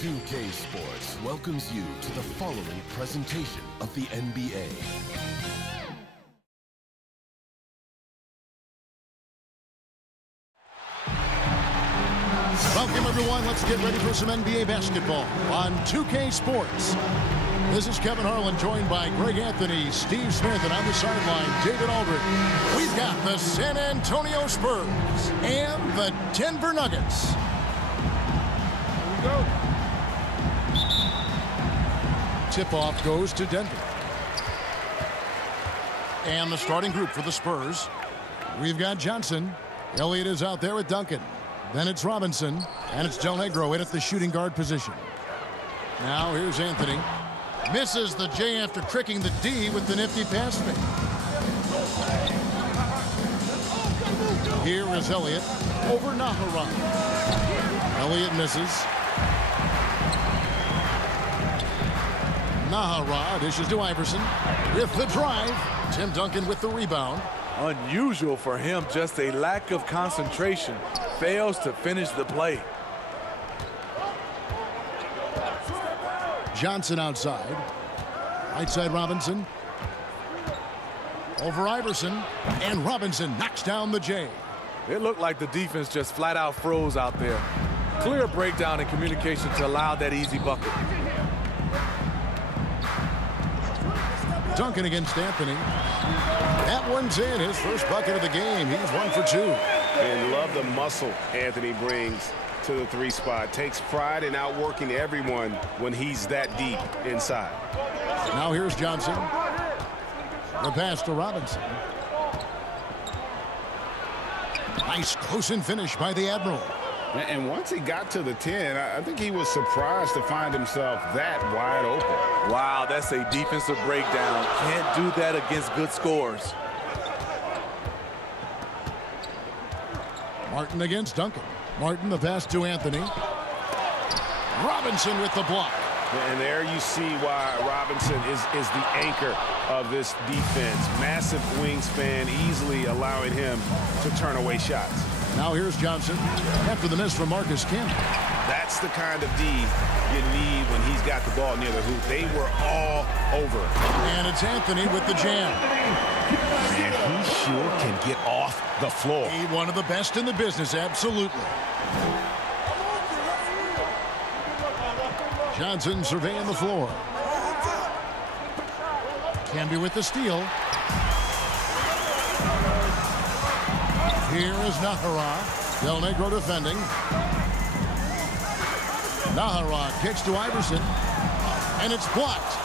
NBA2K Sports welcomes you to the following presentation of the NBA. Welcome, everyone. Let's get ready for some NBA basketball on 2K Sports. This is Kevin Harlan, joined by Greg Anthony, Steve Smith, and on the sideline, David Aldridge. We've got the San Antonio Spurs and the Denver Nuggets. Here we go. Tip-off goes to Denver. And the starting group for the Spurs. We've got Johnson. Elliott is out there with Duncan. Then it's Robinson, and it's Del Negro in at the shooting guard position. Now here's Anthony. Misses the J after tricking the D with the nifty pass fake. Here is Elliott over Nahara. Elliott misses. Nahara dishes to Iverson with the drive. Tim Duncan with the rebound. Unusual for him, just a lack of concentration. Fails to finish the play. Johnson outside. Right side Robinson. Over Iverson. And Robinson knocks down the J. It looked like the defense just flat out froze out there. Clear breakdown in communication to allow that easy bucket. Duncan against Anthony. That one's in. His first bucket of the game. He's 1 for 2. And love the muscle Anthony brings to the three spot. Takes pride in outworking everyone when he's that deep inside. Now here's Johnson. The pass to Robinson. Nice close-in finish by the Admiral. And once he got to the 10, I think he was surprised to find himself that wide open. Wow, that's a defensive breakdown. Can't do that against good scores. Martin against Duncan. Martin, the pass to Anthony. Robinson with the block. And there you see why Robinson is the anchor of this defense. Massive wingspan, easily allowing him to turn away shots. Now here's Johnson after the miss from Marcus Camby. That's the kind of D you need when he's got the ball near the hoop. They were all over. And it's Anthony with the jam. Man, he sure can get off the floor. He's one of the best in the business, absolutely. Johnson surveying the floor. Camby with the steal. Here is Nahara. Del Negro defending. Nahara kicks to Iverson. And it's blocked.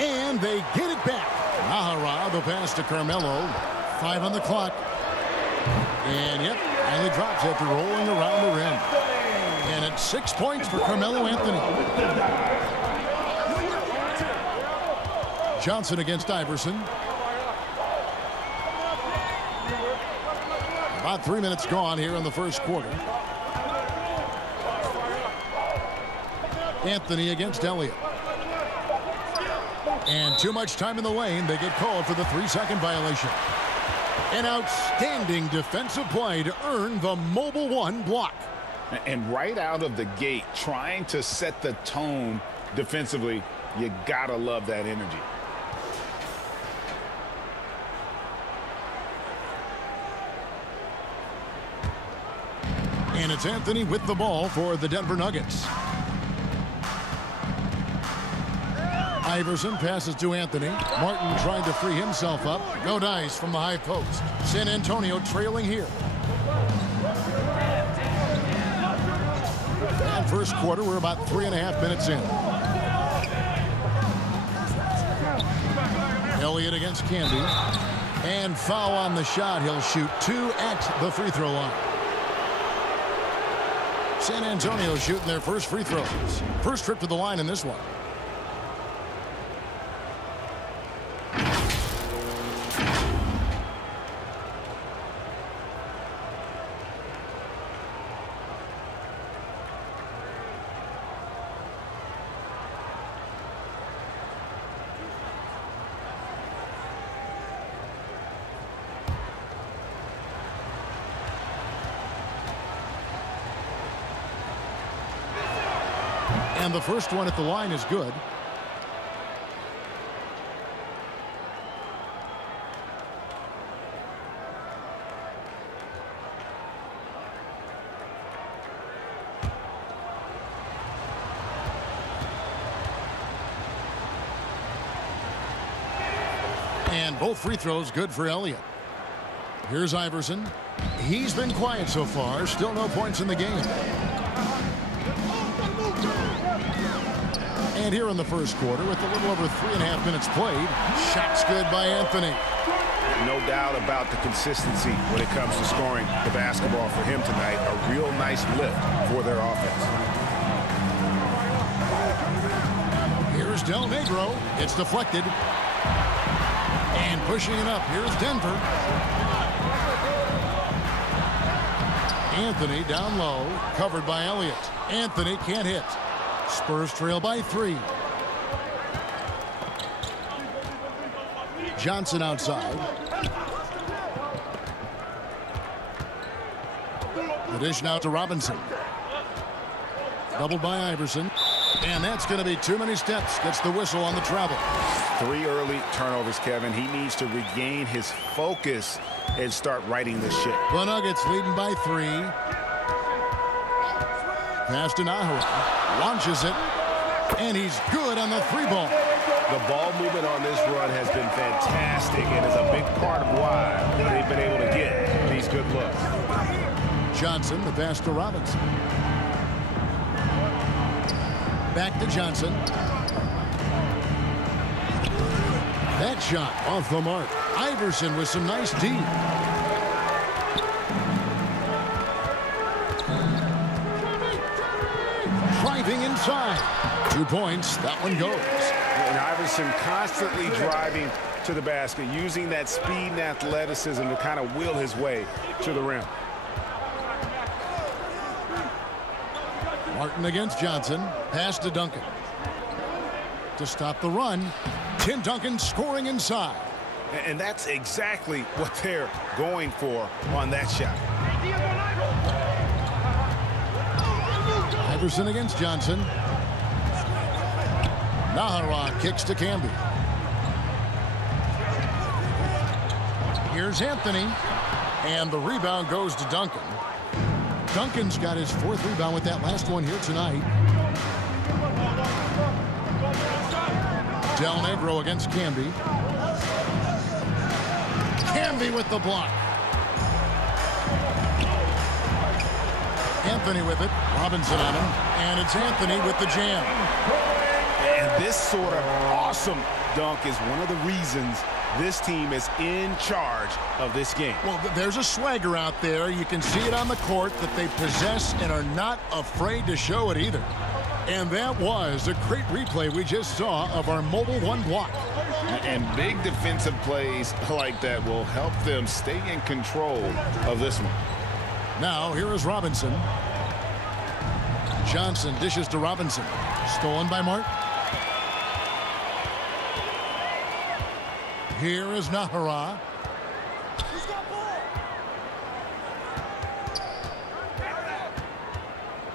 And they get it back. Nahara, the pass to Carmelo. 5 on the clock. And yep, finally drops after rolling around the rim. And it's 6 points for Carmelo Anthony. Johnson against Iverson. About 3 minutes gone here in the first quarter. Anthony against Elliott. And too much time in the lane. They get called for the 3-second violation. An outstanding defensive play to earn the Mobile 1 block. And right out of the gate, trying to set the tone defensively, you gotta love that energy. And it's Anthony with the ball for the Denver Nuggets. Iverson passes to Anthony. Martin trying to free himself up. No dice from the high post. San Antonio trailing here. And first quarter, we're about 3.5 minutes in. Elliott against Camby. And foul on the shot. He'll shoot 2 at the free throw line. San Antonio shooting their first free throws. First trip to the line in this one. And the first one at the line is good. And both free throws good for Elliott. Here's Iverson. He's been quiet so far. Still no points in the game. And here in the first quarter, with a little over 3.5 minutes played, shot's good by Anthony. No doubt about the consistency when it comes to scoring the basketball for him tonight. A real nice lift for their offense. Here's Del Negro. It's deflected. And pushing it up, here's Denver. Anthony down low, covered by Elliott. Anthony can't hit. Spurs trail by 3. Johnson outside. The dish now to Robinson. Doubled by Iverson. And that's going to be too many steps. Gets the whistle on the travel. 3 early turnovers, Kevin. He needs to regain his focus and start righting the ship. The Nuggets leading by 3. Pass to Nahara. Launches it. And he's good on the 3-ball. The ball movement on this run has been fantastic and is a big part of why they've been able to get these good looks. Johnson, the pass to Robinson. Back to Johnson. That shot off the mark. Iverson with some nice D. Driving inside. 2 points. That one goes. And Iverson constantly driving to the basket, using that speed and athleticism to kind of will his way to the rim. Martin against Johnson. Pass to Duncan. To stop the run. Tim Duncan scoring inside. And that's exactly what they're going for on that shot. Iverson against Johnson. Nahara kicks to Camby. Here's Anthony. And the rebound goes to Duncan. Duncan's got his 4th rebound with that last one here tonight. Del Negro against Camby. Camby with the block. Anthony with it. Robinson on him. And it's Anthony with the jam. And this sort of awesome dunk is one of the reasons this team is in charge of this game. Well, there's a swagger out there. You can see it on the court that they possess and are not afraid to show it either. And that was a great replay we just saw of our mobile 1 block. And big defensive plays like that will help them stay in control of this one. Now, here is Robinson. Johnson dishes to Robinson. Stolen by Martin. Here is Nahara.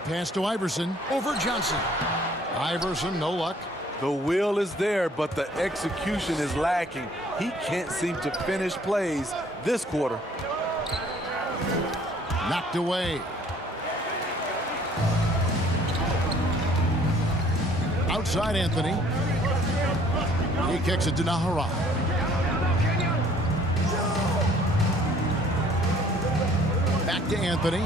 Pass to Iverson. Over Johnson. Iverson, no luck. The will is there, but the execution is lacking. He can't seem to finish plays this quarter. Knocked away. Outside Anthony. He kicks it to Nahara. Back to Anthony.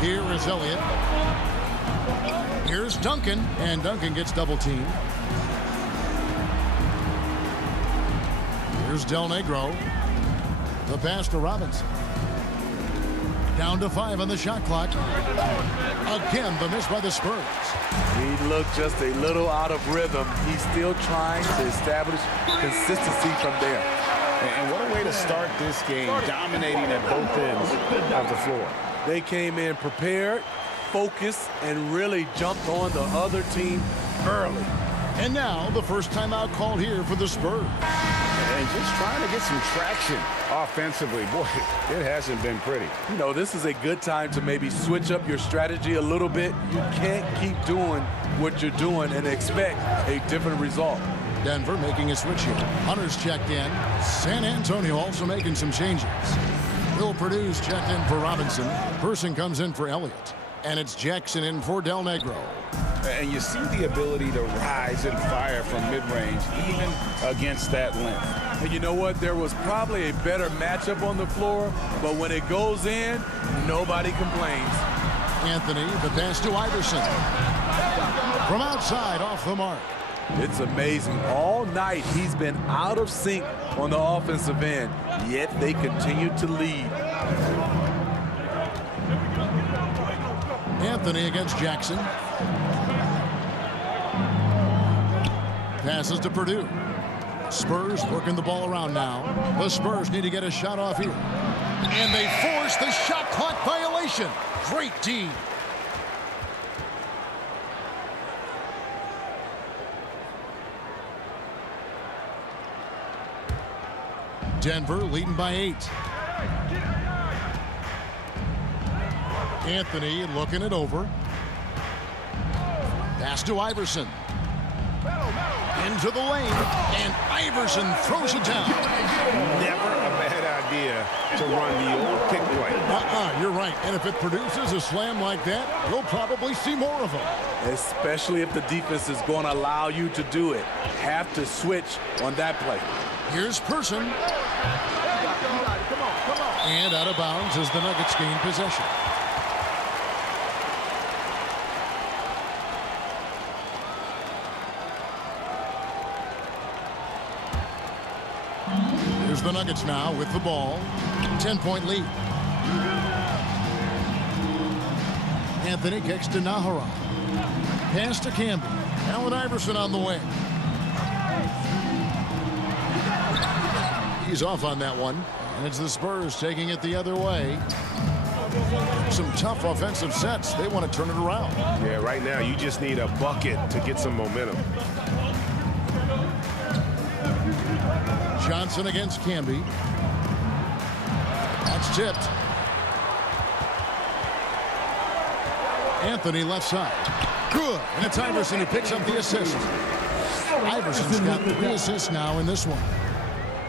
Here is Elliott. Here's Duncan, and Duncan gets double teamed. Here's Del Negro. The pass to Robinson. Down to 5 on the shot clock. Again, the miss by the Spurs. He looked just a little out of rhythm. He's still trying to establish consistency from there. And what a way to start this game, dominating at both ends of the floor. They came in prepared, focused, and really jumped on the other team early. And now the first timeout called here for the Spurs. And just trying to get some traction offensively. Boy, it hasn't been pretty. You know, this is a good time to maybe switch up your strategy a little bit. You can't keep doing what you're doing and expect a different result. Denver making a switch here. Hunter's checked in. San Antonio also making some changes. Will Purdue's checked in for Robinson. Person comes in for Elliott. And it's Jackson in for Del Negro. And you see the ability to rise and fire from mid-range, even against that length. And you know what? There was probably a better matchup on the floor, but when it goes in, nobody complains. Anthony, the pass to Iverson. From outside, off the mark. It's amazing. All night, he's been out of sync on the offensive end, yet they continue to lead. Anthony against Jackson. Passes to Purdue. Spurs working the ball around now. The Spurs need to get a shot off here. And they force the shot clock violation. Great D. Denver leading by 8. Anthony looking it over. Pass to Iverson. Into the lane, and Iverson throws it down. Never a bad idea to run the old pick play. You're right. And if it produces a slam like that, you'll probably see more of them. Especially if the defense is going to allow you to do it. Have to switch on that play. Here's Person. And out of bounds as the Nuggets gain possession. Here's the Nuggets now with the ball. 10-point lead. Anthony kicks to Nahara. Pass to Campbell. Allen Iverson on the way. He's off on that one. And it's the Spurs taking it the other way. Some tough offensive sets. They want to turn it around. Yeah, right now you just need a bucket to get some momentum. Johnson against Camby. That's tipped. Anthony left side. Good. And it's Iverson who picks up the assist. Iverson's got 3 assists now in this one.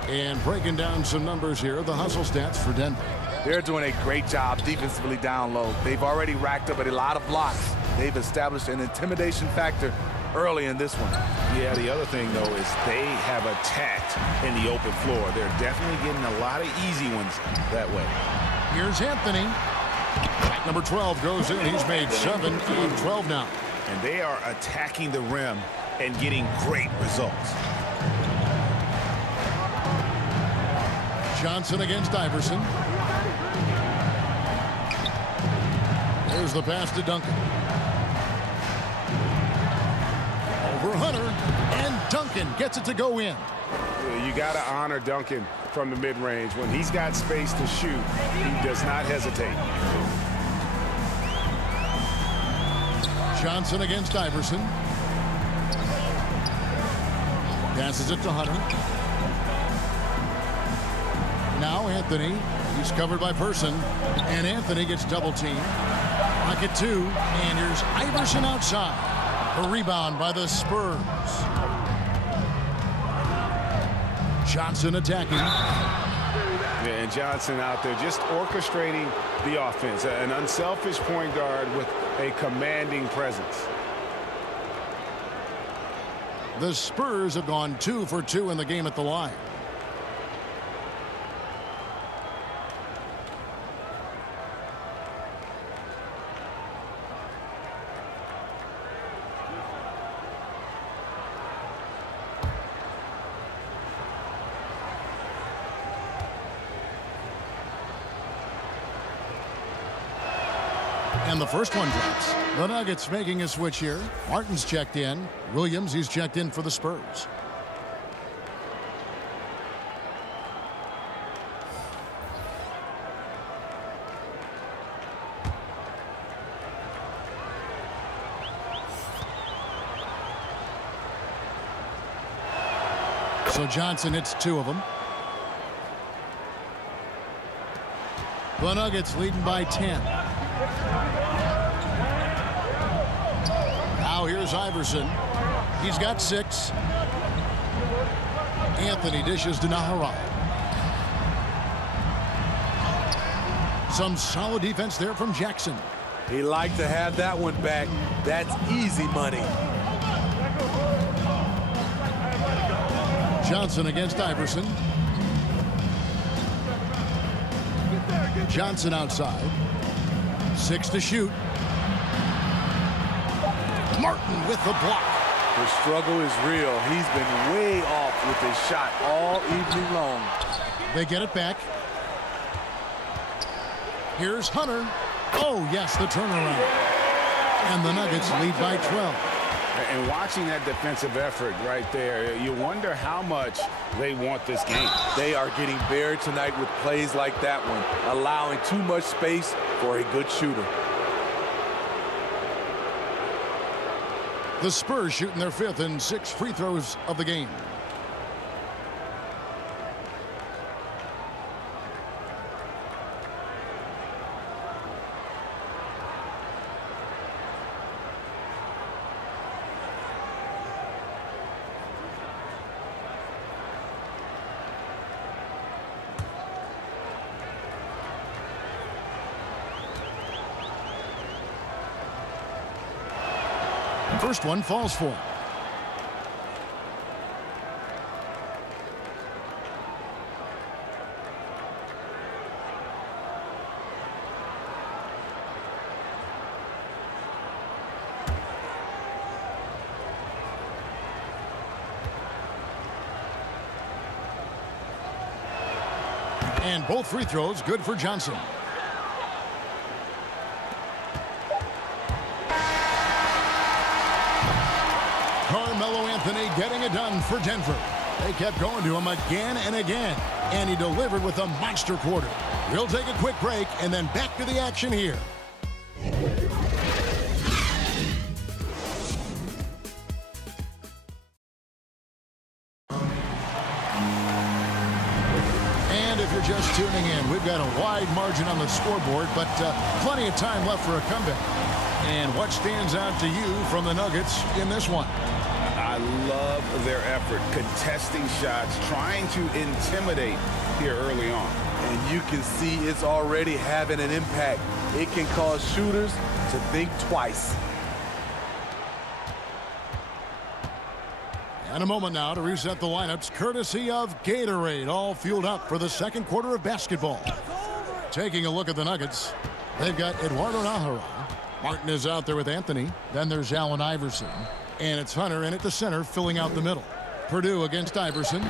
And breaking down some numbers here, the hustle stats for Denver. They're doing a great job defensively down low. They've already racked up a lot of blocks. They've established an intimidation factor early in this one. Yeah, the other thing, though, is they have attacked in the open floor. They're definitely getting a lot of easy ones that way. Here's Anthony. Number 12 goes in. He's made 7 of 12 now. And they are attacking the rim and getting great results. Johnson against Iverson. There's the pass to Duncan. Over Hunter, and Duncan gets it to go in. You got to honor Duncan from the mid-range. When he's got space to shoot, he does not hesitate. Johnson against Iverson. Passes it to Hunter. Now Anthony. He's covered by Person. And Anthony gets double teamed. Pocket 2. And here's Iverson outside. A rebound by the Spurs. Johnson attacking. Yeah, and Johnson out there just orchestrating the offense. An unselfish point guard with a commanding presence. The Spurs have gone 2 for 2 in the game at the line. And the first one drops. The Nuggets making a switch here. Martin's checked in. Williams, he's checked in for the Spurs. So Johnson hits 2 of them. The Nuggets leading by 10. Now here's Iverson. He's got 6. Anthony dishes to Nahara. Some solid defense there from Jackson. He liked to have that one back. That's easy money. Johnson against Iverson. Johnson outside. 6 to shoot. Martin with the block. The struggle is real. He's been way off with his shot all evening long. They get it back. Here's Hunter. Oh, yes, the turnaround. And the Nuggets lead by 12. And watching that defensive effort right there, you wonder how much they want this game. They are getting buried tonight with plays like that one, allowing too much space for a good shooter. The Spurs shooting their 5th and 6th free throws of the game. First one falls for him. And both free throws good for Johnson. Carmelo Anthony getting it done for Denver. They kept going to him again and again, and he delivered with a monster quarter. We'll take a quick break and then back to the action here. And if you're just tuning in, we've got a wide margin on the scoreboard, but plenty of time left for a comeback. And what stands out to you from the Nuggets in this one? I love their effort, contesting shots, trying to intimidate here early on. And you can see it's already having an impact. It can cause shooters to think twice. And a moment now to reset the lineups, courtesy of Gatorade, all fueled up for the second quarter of basketball. Taking a look at the Nuggets, they've got Eduardo Nahara. Martin is out there with Anthony. Then there's Allen Iverson. And it's Hunter in at the center, filling out the middle. Purdue against Iverson.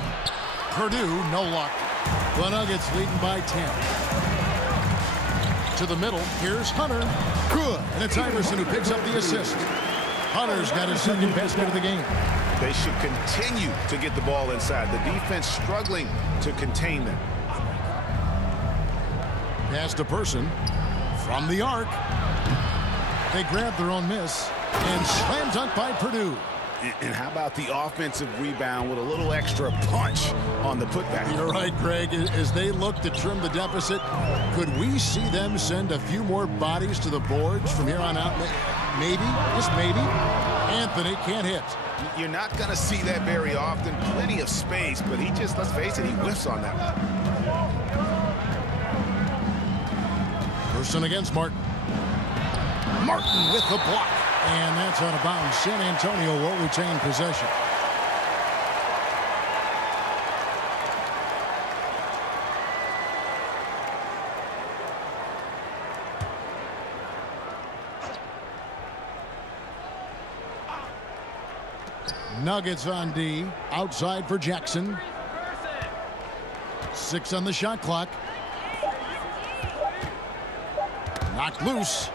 Purdue, no luck. The Nuggets leading by 10. To the middle, here's Hunter. Good. And it's Iverson who picks up the assist. Hunter's got his second basket of the game. They should continue to get the ball inside. The defense struggling to contain them. Pass to Person. From the arc. They grab their own miss. And slam dunk by Purdue. And how about the offensive rebound with a little extra punch on the putback? You're right, Greg. As they look to trim the deficit, could we see them send a few more bodies to the boards from here on out? Maybe, just maybe. Anthony can't hit. You're not going to see that very often. Plenty of space, but he just, let's face it, he whiffs on that one. Person against Martin. Martin with the block. And that's out of bounds. San Antonio will retain possession. Nuggets on D. Outside for Jackson. 6 on the shot clock. Knocked loose.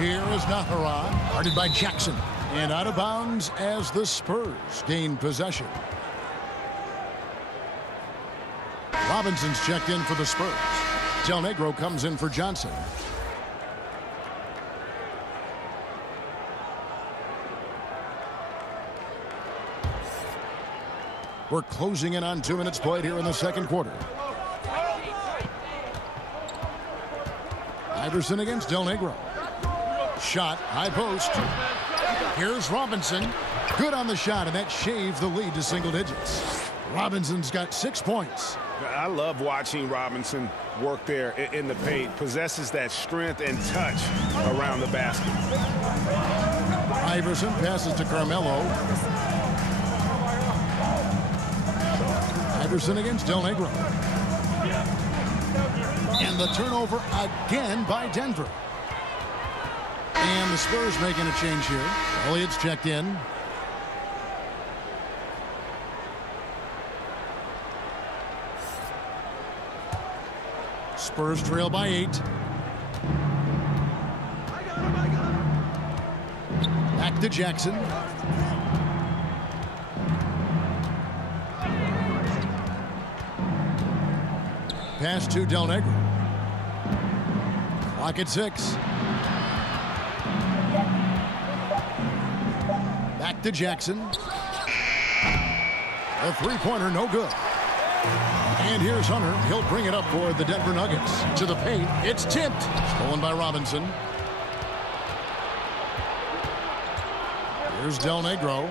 Here is Nahara, guarded by Jackson. And out of bounds as the Spurs gain possession. Robinson's checked in for the Spurs. Del Negro comes in for Johnson. We're closing in on 2 minutes played here in the second quarter. Iverson against Del Negro. Shot, high post. Here's Robinson. Good on the shot, and that shaves the lead to single digits. Robinson's got 6 points. I love watching Robinson work there in the paint. Possesses that strength and touch around the basket. Iverson passes to Carmelo. Iverson against Del Negro. And the turnover again by Denver. And the Spurs making a change here. Elliott's checked in. Spurs trail by 8. Back to Jackson. Pass to Del Negro. Clock at 6. Back to Jackson. A three-pointer, no good. And here's Hunter. He'll bring it up for the Denver Nuggets. To the paint. It's tipped. Stolen by Robinson. Here's Del Negro.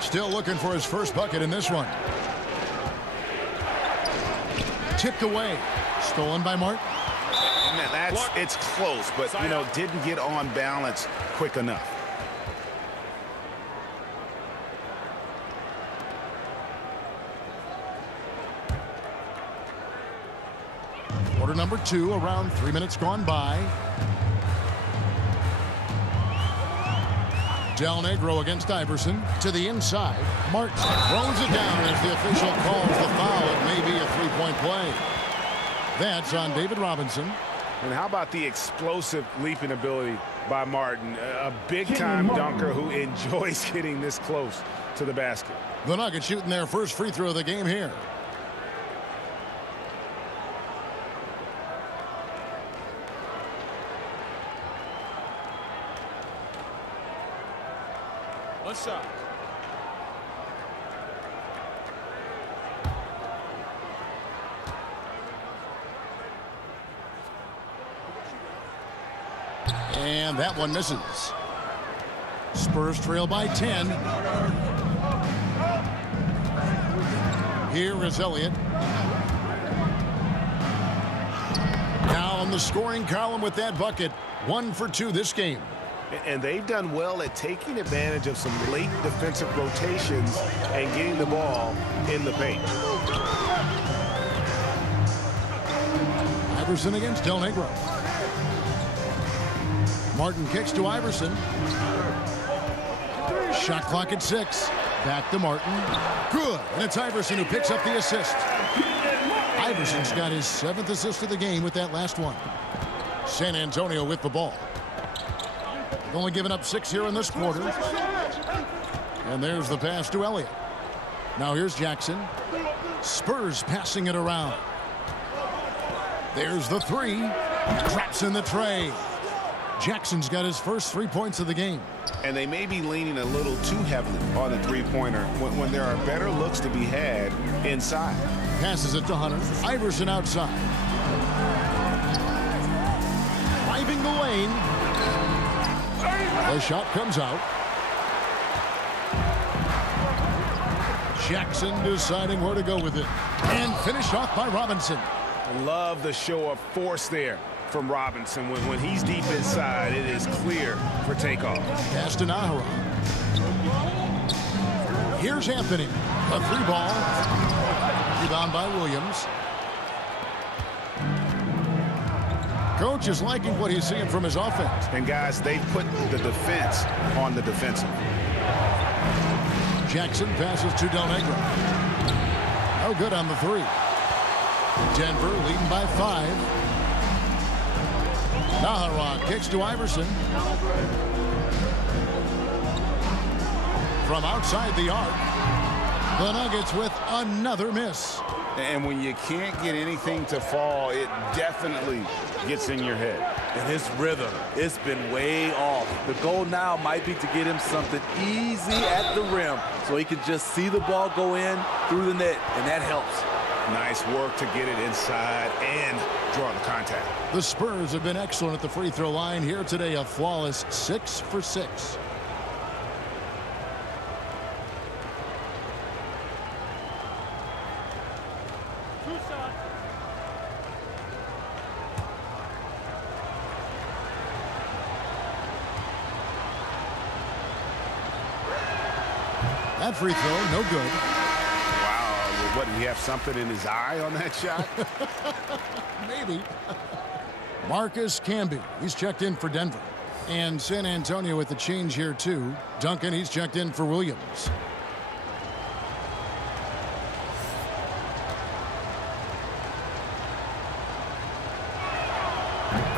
Still looking for his first bucket in this one. Tipped away. Stolen by Martin. Man, it's close, but, didn't get on balance quick enough. Quarter number 2, around 3 minutes gone by. Del Negro against Iverson to the inside. Martin throws it down as the official calls the foul. It may be a three-point play. That's on David Robinson. And how about the explosive leaping ability by Martin? A big-time dunker who enjoys getting this close to the basket. The Nuggets shooting their first free throw of the game here. What's up? And that one misses. Spurs trail by 10. Here is Elliott. Now on the scoring column with that bucket. 1 for 2 this game. And they've done well at taking advantage of some late defensive rotations and getting the ball in the paint. Iverson against Del Negro. Martin kicks to Iverson. Shot clock at 6. Back to Martin. Good. And it's Iverson who picks up the assist. Iverson's got his 7th assist of the game with that last one. San Antonio with the ball. They've only given up 6 here in this quarter. And there's the pass to Elliott. Now here's Jackson. Spurs passing it around. There's the 3. Drops in the tray. Jackson's got his first 3 points of the game. And they may be leaning a little too heavily on the three-pointer when there are better looks to be had inside. Passes it to Hunter. Iverson outside. Driving the lane. The shot comes out. Jackson deciding where to go with it. And finished off by Robinson. I love the show of force there from Robinson. When he's deep inside, it is clear for takeoff. Pass to Nahara. Here's Anthony. A 3-ball. Rebound by Williams. Coach is liking what he's seeing from his offense. And guys, they put the defense on the defensive. Jackson passes to Del Negro. No good on the 3. Denver leading by 5. Nahara kicks to Iverson. From outside the arc, the Nuggets with another miss. And when you can't get anything to fall, it definitely gets in your head. And his rhythm, it's been way off. The goal now might be to get him something easy at the rim so he can just see the ball go in through the net, and that helps. Nice work to get it inside and draw the contact. The Spurs have been excellent at the free throw line here today, a flawless 6 for 6. That free throw, no good. Wow, what, did he have something in his eye on that shot? Maybe. Marcus Camby, he's checked in for Denver. And San Antonio with the change here, too. Duncan, he's checked in for Williams.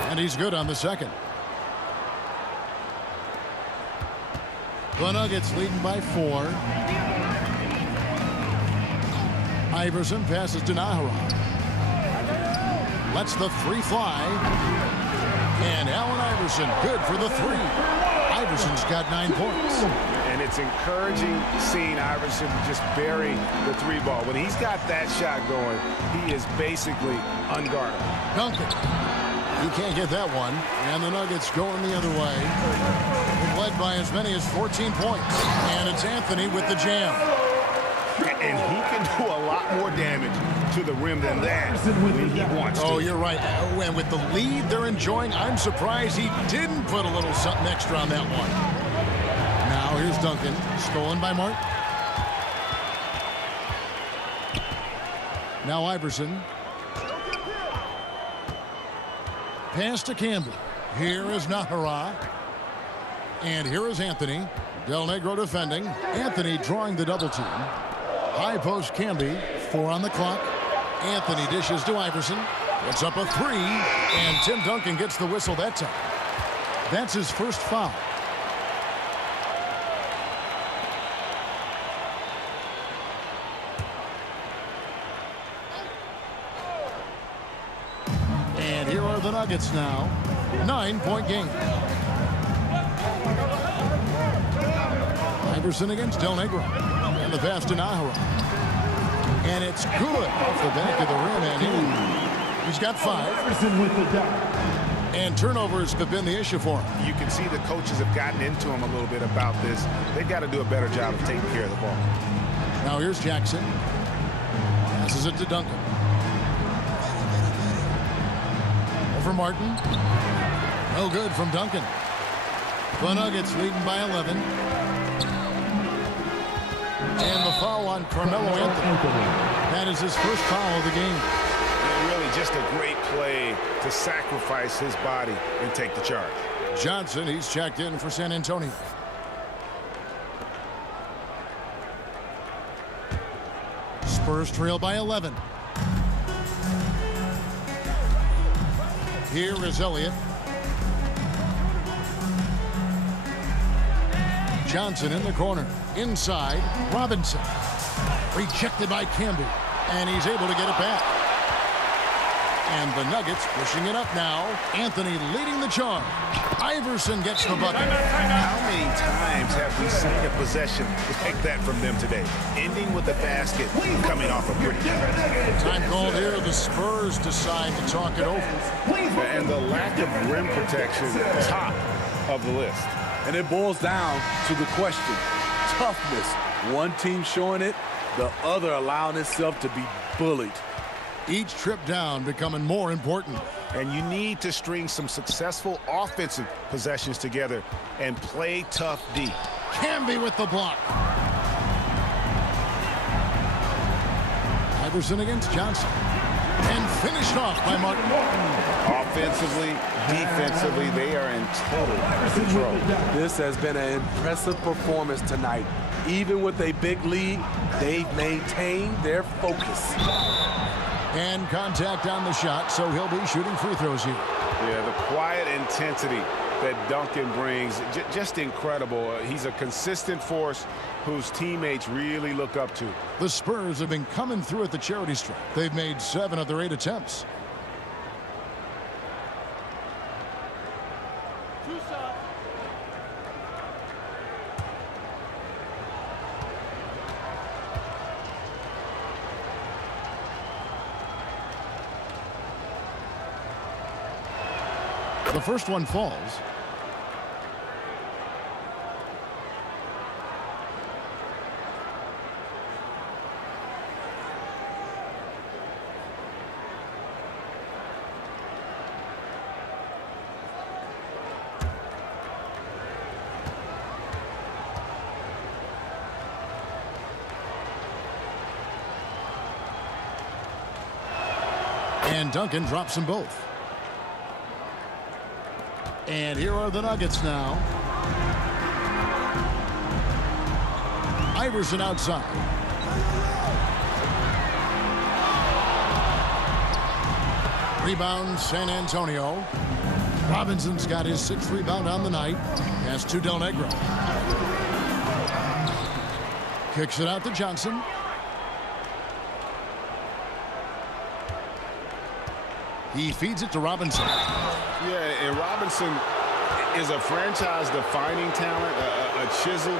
And he's good on the second. The Nuggets leading by 4. Iverson passes to Nahara. Lets the 3 fly. And Allen Iverson good for the 3. Iverson's got 9 points. And it's encouraging seeing Iverson just bury the 3 ball. When he's got that shot going, he is basically unguardable. Duncan. He can't get that one. And the Nuggets going the other way. They've led by as many as 14 points. And it's Anthony with the jam. And he can do a lot more damage to the rim than that when he wants to. Oh, you're right. And with the lead they're enjoying, I'm surprised he didn't put a little something extra on that one. Now here's Duncan. Stolen by Martin. Now Iverson. Pass to Campbell. Here is Nahara. And here is Anthony. Del Negro defending. Anthony drawing the double team. High post Camby. 4 on the clock. Anthony dishes to Iverson. Puts up a 3. And Tim Duncan gets the whistle that time. That's his first foul. And here are the Nuggets now. 9-point game. Iverson against Del Negro. And the pass to Nahara. And it's good off the back of the rim and in. He's got 5. Iverson with the dunk. And turnovers have been the issue for him. You can see the coaches have gotten into him a little bit about this. They've got to do a better job of taking care of the ball. Now here's Jackson. Passes it to Duncan. Over Martin. No good from Duncan. The Nuggets leading by 11. And the foul on Carmelo Anthony. That is his first foul of the game. And really just a great play to sacrifice his body and take the charge. Johnson, he's checked in for San Antonio. Spurs trail by 11. Here is Elliott. Johnson in the corner. Inside, Robinson. Rejected by Camby. And he's able to get it back. And the Nuggets pushing it up now. Anthony leading the charge. Iverson gets the bucket. How many times have we seen a possession like that from them today? Ending with the basket, coming off a pretty good. Time called here. The Spurs decide to talk it over. And the lack of rim protection, top of the list. And it boils down to the question. Toughness. One team showing it, the other allowing itself to be bullied. Each trip down becoming more important. And you need to string some successful offensive possessions together and play tough D. Camby with the block. Iverson against Johnson. And finished off by Martin. Offensively, defensively, they are in total control. This has been an impressive performance tonight. Even with a big lead, they've maintained their focus. And contact on the shot, so he'll be shooting free throws here. Yeah, the quiet intensity that Duncan brings, just incredible. He's a consistent force whose teammates really look up to. The Spurs have been coming through at the charity stripe. They've made 7 of their 8 attempts. The first one falls. And Duncan drops them both. And here are the Nuggets now. Iverson outside. Rebound, San Antonio. Robinson's got his 6th rebound on the night. Pass to Del Negro. Kicks it out to Johnson. He feeds it to Robinson. Yeah, and Robinson is a franchise-defining talent, a chiseled,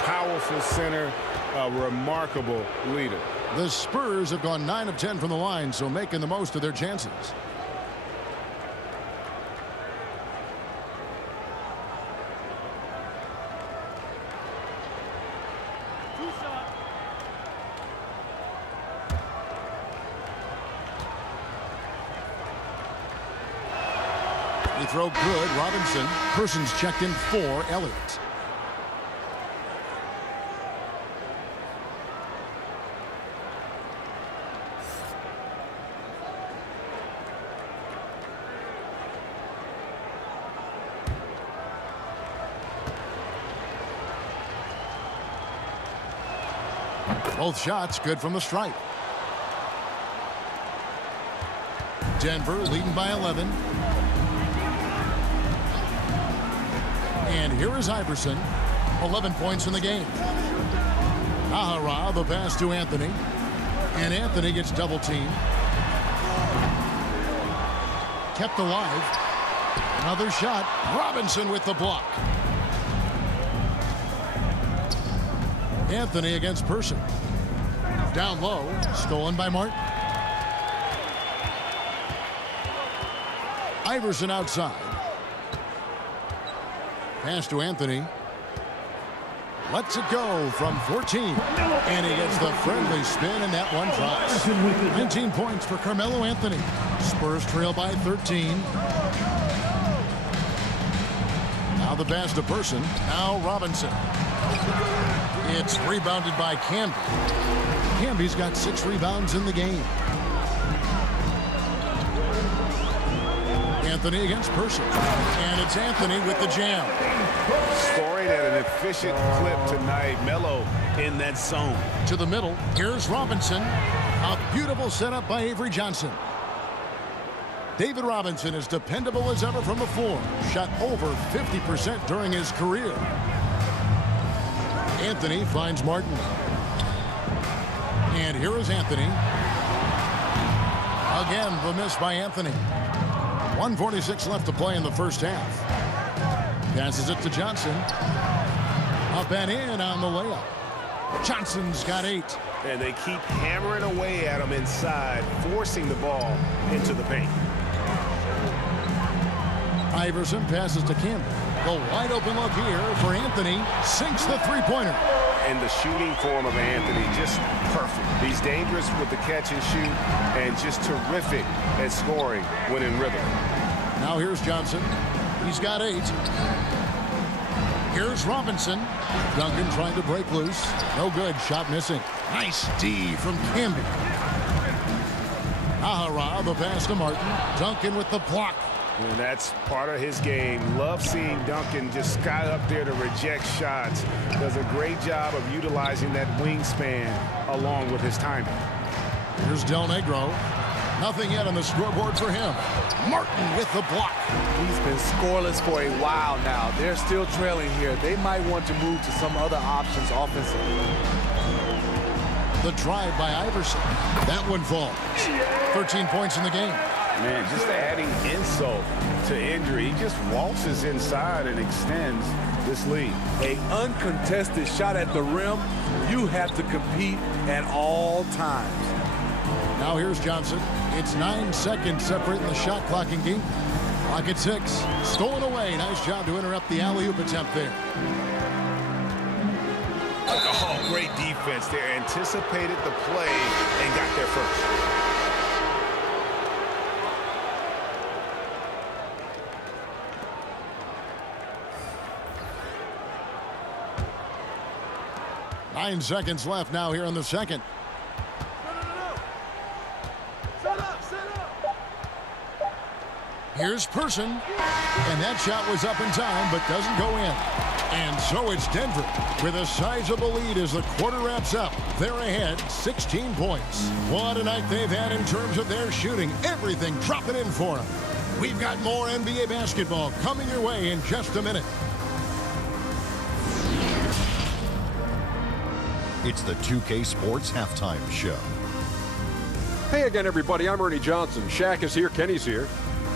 powerful center, a remarkable leader. The Spurs have gone 9 of 10 from the line, so making the most of their chances. They throw good. Robinson. Persons checked in for Elliott. Both shots good from the stripe. Denver leading by 11. And here is Iverson. 11 points in the game. Ahara, the pass to Anthony. And Anthony gets double teamed. Kept alive. Another shot. Robinson with the block. Anthony against Person. Down low. Stolen by Martin. Iverson outside. Pass to Anthony. Lets it go from 14. And he gets the friendly spin, and that one drops. 19 points for Carmelo Anthony. Spurs trail by 13. Now the pass to Person. Now Robinson. It's rebounded by Camby. Camby's got 6 rebounds in the game. Anthony against Person. And it's Anthony with the jam. Scoring at an efficient clip tonight. Melo in that zone. To the middle. Here's Robinson. A beautiful setup by Avery Johnson. David Robinson is dependable as ever from the floor. Shot over 50% during his career. Anthony finds Martin. And here is Anthony. Again, the miss by Anthony. 1:46 left to play in the first half. Passes it to Johnson. Up and in on the layup. Johnson's got 8. And they keep hammering away at him inside, forcing the ball into the paint. Iverson passes to Campbell. The wide open look here for Anthony. Sinks the three-pointer. And the shooting form of Anthony, just perfect. He's dangerous with the catch and shoot and just terrific at scoring when in rhythm. Now here's Johnson. He's got 8. Here's Robinson. Duncan trying to break loose. No good. Shot missing. Nice D from Camby. Ahara, the pass to Martin. Duncan with the block. And that's part of his game. Love seeing Duncan just sky up there to reject shots. Does a great job of utilizing that wingspan along with his timing. Here's Del Negro. Nothing yet on the scoreboard for him. Martin with the block. He's been scoreless for a while now. They're still trailing here. They might want to move to some other options offensively. The drive by Iverson. That one falls. 13 points in the game. Man, just adding insult to injury. He just waltzes inside and extends this lead. An uncontested shot at the rim, you have to compete at all times. Now here's Johnson. It's 9 seconds separating the shot clock and game. Clock at 6. Stolen away. Nice job to interrupt the alley-oop attempt there. Oh, great defense there. Anticipated the play and got there first. Nine seconds left now here in the second. Here's Person, and that shot was up in time, but doesn't go in. And so it's Denver with a sizable lead as the quarter wraps up. They're ahead 16 points. What a night they've had in terms of their shooting. Everything dropping in for them. We've got more NBA basketball coming your way in just a minute. It's the 2K Sports Halftime Show. Hey again, everybody. I'm Ernie Johnson. Shaq is here. Kenny's here.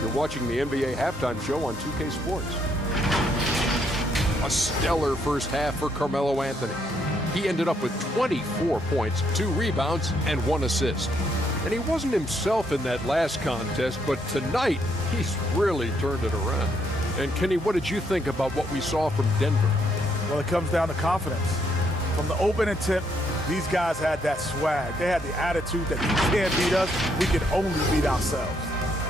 You're watching the NBA Halftime Show on 2K Sports. A stellar first half for Carmelo Anthony. He ended up with 24 points, 2 rebounds, and 1 assist. And he wasn't himself in that last contest, but tonight, he's really turned it around. And Kenny, what did you think about what we saw from Denver? Well, it comes down to confidence. From the opening tip, these guys had that swag. They had the attitude that you can't beat us, we can only beat ourselves.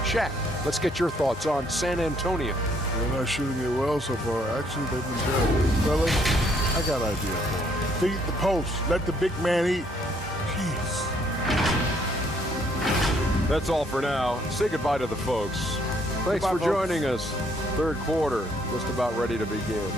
Shaq, let's get your thoughts on San Antonio. They're not shooting it well so far. Actually, they've been terrible. Fellas, I got an idea for them. Feed the post. Let the big man eat. Jeez. That's all for now. Say goodbye to the folks. Thanks Goodbye, for folks. joining us. Third quarter, just about ready to begin.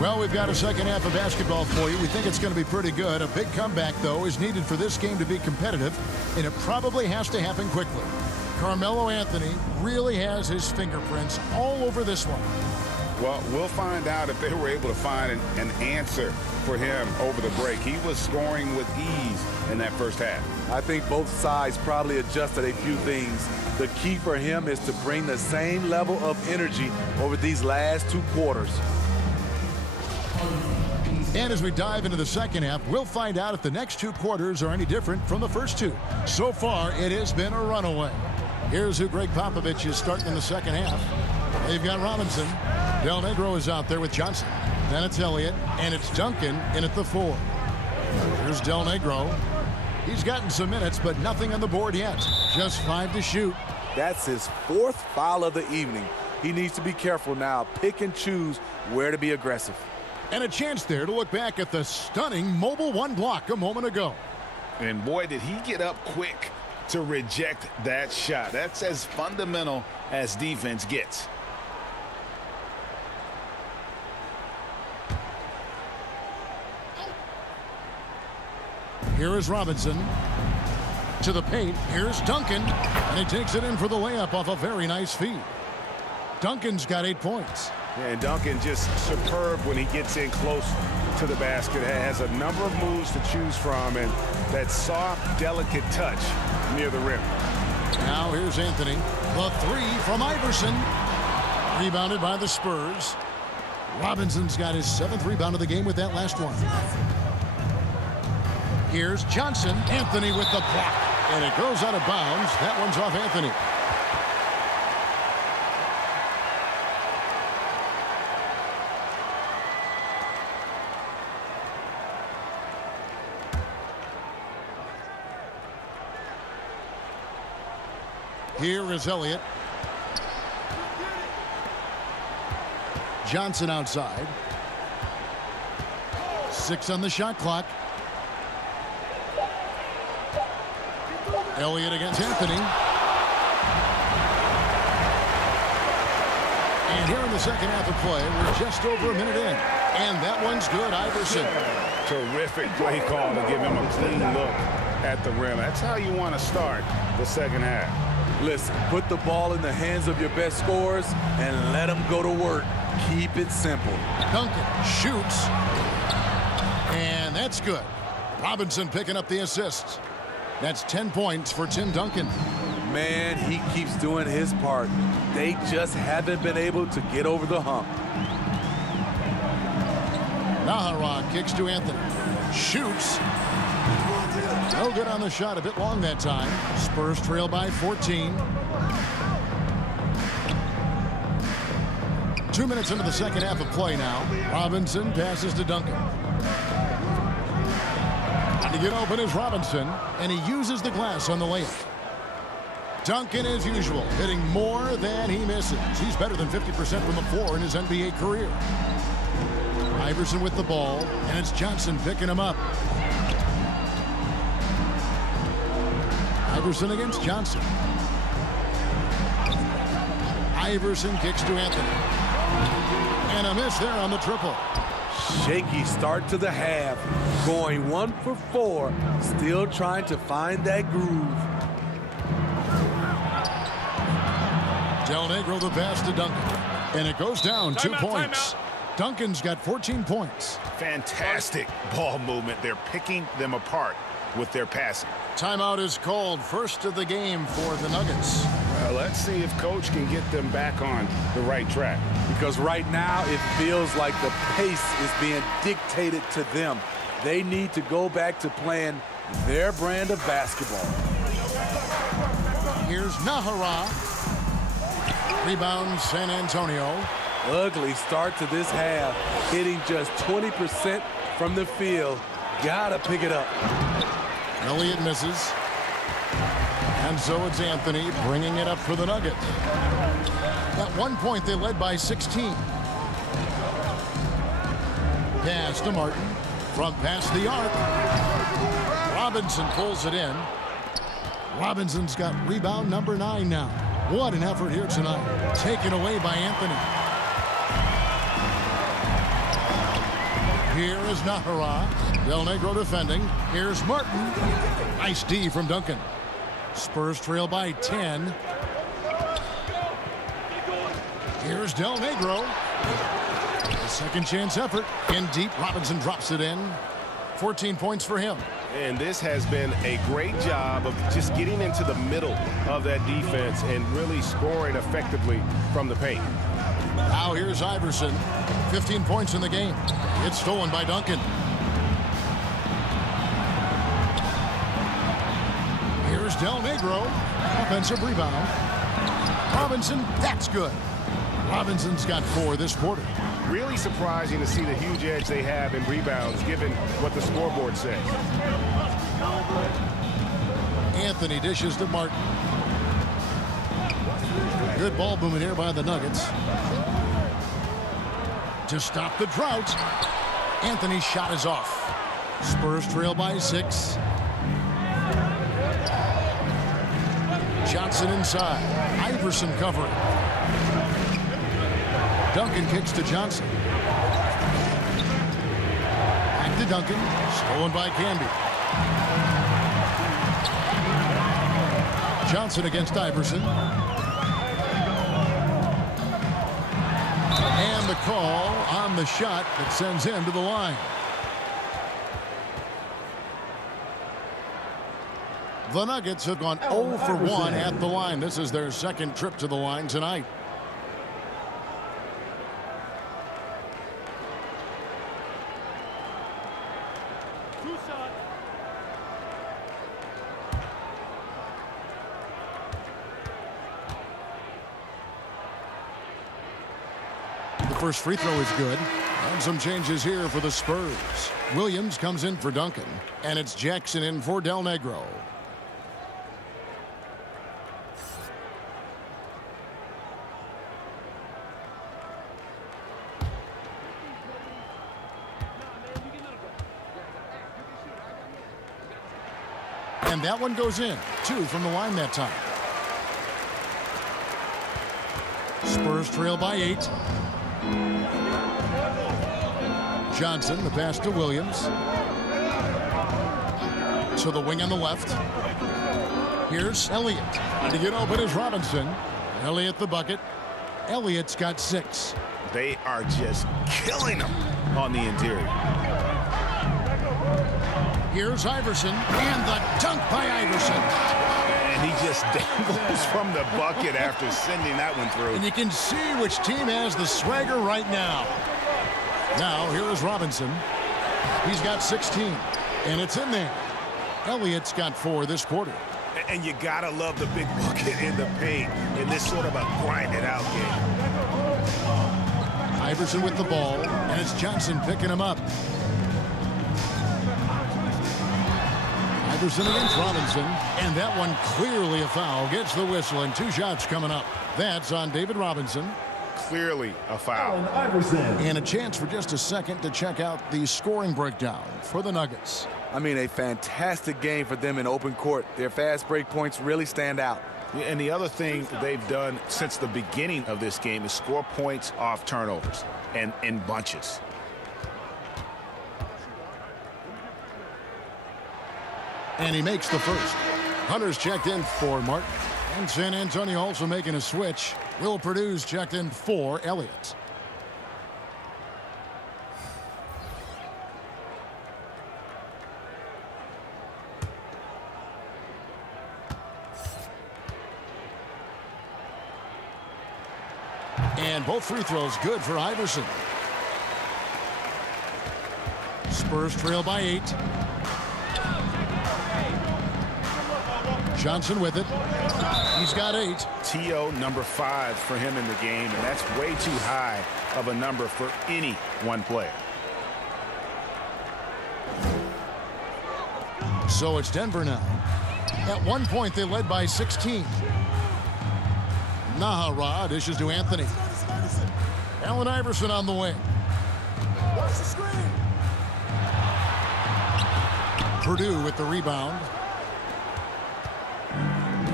Well, we've got a second half of basketball for you. We think it's going to be pretty good. A big comeback, though, is needed for this game to be competitive, and it probably has to happen quickly. Carmelo Anthony really has his fingerprints all over this one. Well, we'll find out if they were able to find an answer for him over the break. He was scoring with ease in that first half. I think both sides probably adjusted a few things. The key for him is to bring the same level of energy over these last 2 quarters. And as we dive into the second half, we'll find out if the next 2 quarters are any different from the first 2. So far, it has been a runaway. Here's who Greg Popovich is starting in the second half. They've got Robinson. Del Negro is out there with Johnson. Then it's Elliott, and it's Duncan in at the 4. Here's Del Negro. He's gotten some minutes, but nothing on the board yet. Just 5 to shoot. That's his 4th foul of the evening. He needs to be careful now. Pick and choose where to be aggressive. And a chance there to look back at the stunning mobile 1 block a moment ago. And boy, did he get up quick to reject that shot. That's as fundamental as defense gets. Here is Robinson to the paint. Here's Duncan, and he takes it in for the layup off a very nice feed. Duncan's got 8 points. Yeah, and Duncan just superb when he gets in close to the basket. Has a number of moves to choose from, and that soft, delicate touch near the rim. Now here's Anthony. The 3 from Iverson. Rebounded by the Spurs. Robinson's got his 7th rebound of the game with that last one. Here's Johnson. Anthony with the block. And it goes out of bounds. That one's off Anthony. Here is Elliott. Johnson outside. 6 on the shot clock. Elliott against Anthony. And here in the second half of play, we're just over a minute in. And that one's good, Iverson. Terrific play call to give him a clean look at the rim. That's how you want to start the second half. Listen, put the ball in the hands of your best scorers and let them go to work. Keep it simple. Duncan shoots. And that's good. Robinson picking up the assist. That's 10 points for Tim Duncan. Man, he keeps doing his part. They just haven't been able to get over the hump. Nahara kicks to Anthony. Shoots. No good on the shot. A bit long that time. Spurs trail by 14. 2 minutes into the second half of play now. Robinson passes to Duncan. And to get open is Robinson. And he uses the glass on the layup. Duncan, as usual, hitting more than he misses. He's better than 50% from the floor in his NBA career. Iverson with the ball, and it's Johnson picking him up. Iverson against Johnson. Iverson kicks to Anthony. And a miss there on the triple. Shaky start to the half. Going 1 for 4. Still trying to find that groove. Del Negro the pass to Duncan. And it goes down 2 points. Duncan's got 14 points. Fantastic ball movement. They're picking them apart with their passing. Timeout is called. First of the game for the Nuggets. Well, let's see if Coach can get them back on the right track. Because right now it feels like the pace is being dictated to them. They need to go back to playing their brand of basketball. Here's Nahara. Rebound San Antonio. Ugly start to this half. Hitting just 20% from the field. Gotta pick it up. Elliott misses. And so it's Anthony bringing it up for the Nuggets. At 1 point, they led by 16. Pass to Martin. From past the arc. Robinson pulls it in. Robinson's got rebound number 9 now. What an effort here tonight. Taken away by Anthony. Here is Nahara. Del Negro defending. Here's Martin. Nice D from Duncan. Spurs trail by 10. Here's Del Negro. A second chance effort. In deep. Robinson drops it in. 14 points for him. And this has been a great job of just getting into the middle of that defense and really scoring effectively from the paint. Now here's Iverson. 15 points in the game. It's stolen by Duncan. Here's Del Negro. Offensive rebound. Robinson, that's good. Robinson's got 4 this quarter. Really surprising to see the huge edge they have in rebounds given what the scoreboard says. Anthony dishes to Martin. Good ball movement here by the Nuggets. To stop the drought. Anthony's shot is off. Spurs trail by 6. Johnson inside. Iverson covering. Duncan kicks to Johnson. Back to Duncan. Stolen by Canby. Johnson against Iverson. And the call on the shot that sends him to the line. The Nuggets have gone 0 for 1 at the line. This is their second trip to the line tonight. The first free throw is good. And some changes here for the Spurs. Williams comes in for Duncan. And it's Jackson in for Del Negro. And that one goes in. 2 from the line that time. Spurs trail by 8. Johnson, the pass to Williams. To the wing on the left. Here's Elliott. To get open is Robinson. Elliott the bucket. Elliott's got 6. They are just killing them on the interior. Here's Iverson, and the dunk by Iverson. And he just dangles from the bucket after sending that one through. And you can see which team has the swagger right now. Now, here is Robinson. He's got 16, and it's in there. Elliott's got 4 this quarter. And you gotta love the big bucket in the paint in this sort of a grind-it-out game. Iverson with the ball, and it's Johnson picking him up. Iverson against Robinson, and that one clearly a foul. Gets the whistle, and 2 shots coming up. That's on David Robinson. Clearly a foul. And a chance for just a second to check out the scoring breakdown for the Nuggets. I mean, a fantastic game for them in open court. Their fast break points really stand out. And the other thing they've done since the beginning of this game is score points off turnovers and in bunches. And he makes the first. Hunter's checked in for Martin. And San Antonio also making a switch. Will Purdue's checked in for Elliott. And both free throws good for Iverson. Spurs trail by 8. Johnson with it. He's got 8. T.O. number 5 for him in the game, and that's way too high of a number for any one player. So it's Denver now. At one point, they led by 16. Nahara dishes to Anthony. Allen Iverson on the wing. Purdue with the rebound.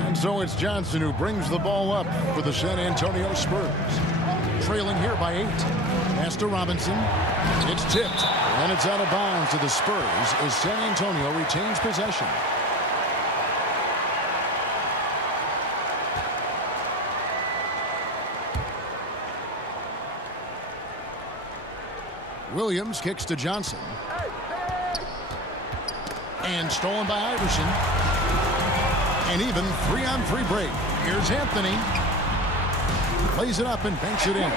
And so it's Johnson who brings the ball up for the San Antonio Spurs. Trailing here by 8. Pass to Robinson. It's tipped. And it's out of bounds to the Spurs as San Antonio retains possession. Williams kicks to Johnson. And stolen by Iverson. And even 3-on-3 break. Here's Anthony. Plays it up and banks it in.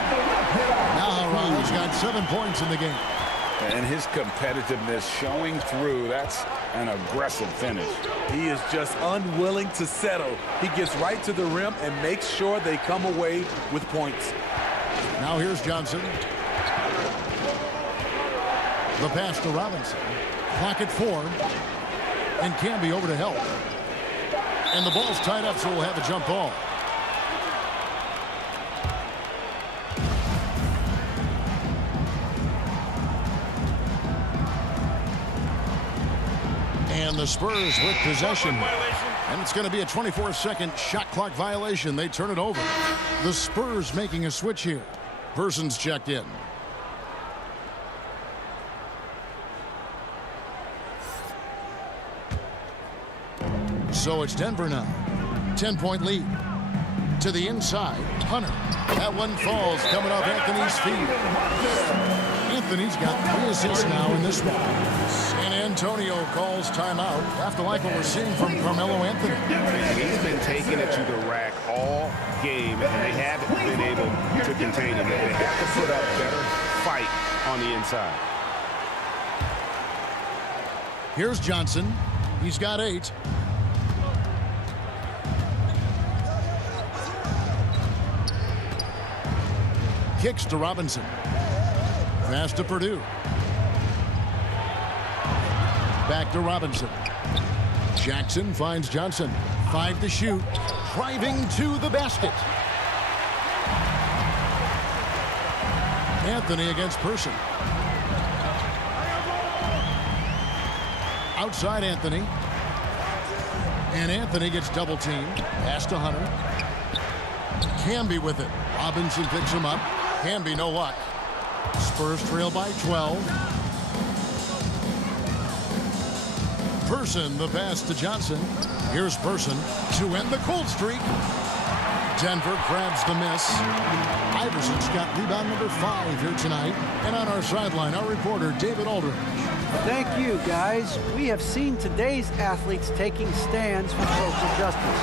Nahara's got 7 points in the game. And his competitiveness showing through. That's an aggressive finish. He is just unwilling to settle. He gets right to the rim and makes sure they come away with points. Now here's Johnson. The pass to Robinson. Clock at 4. And Camby over to help. And the ball's tied up, so we'll have a jump ball. And the Spurs with possession. And it's going to be a 24-second shot clock violation. They turn it over. The Spurs making a switch here. Person's checked in. So it's Denver now. 10-point lead. To the inside. Hunter. That one falls coming off Anthony's feet. Anthony's got 3 assists now in this one. San Antonio calls timeout after like what we're seeing from Carmelo Anthony. He's been taking it to the rack all game, and they haven't been able to contain him. They have to put up better fight on the inside. Here's Johnson. He's got 8. Kicks to Robinson. Pass to Purdue. Back to Robinson. Jackson finds Johnson. 5 to shoot. Driving to the basket. Anthony against Person. Outside Anthony. And Anthony gets double teamed. Pass to Hunter. Camby with it. Robinson picks him up. Hamby, no luck. Spurs trail by 12. Person, the pass to Johnson. Here's Person to end the cold streak. Denver grabs the miss. Iverson's got rebound number 5 here tonight. And on our sideline, our reporter, David Aldridge. Thank you, guys. We have seen today's athletes taking stands for social justice.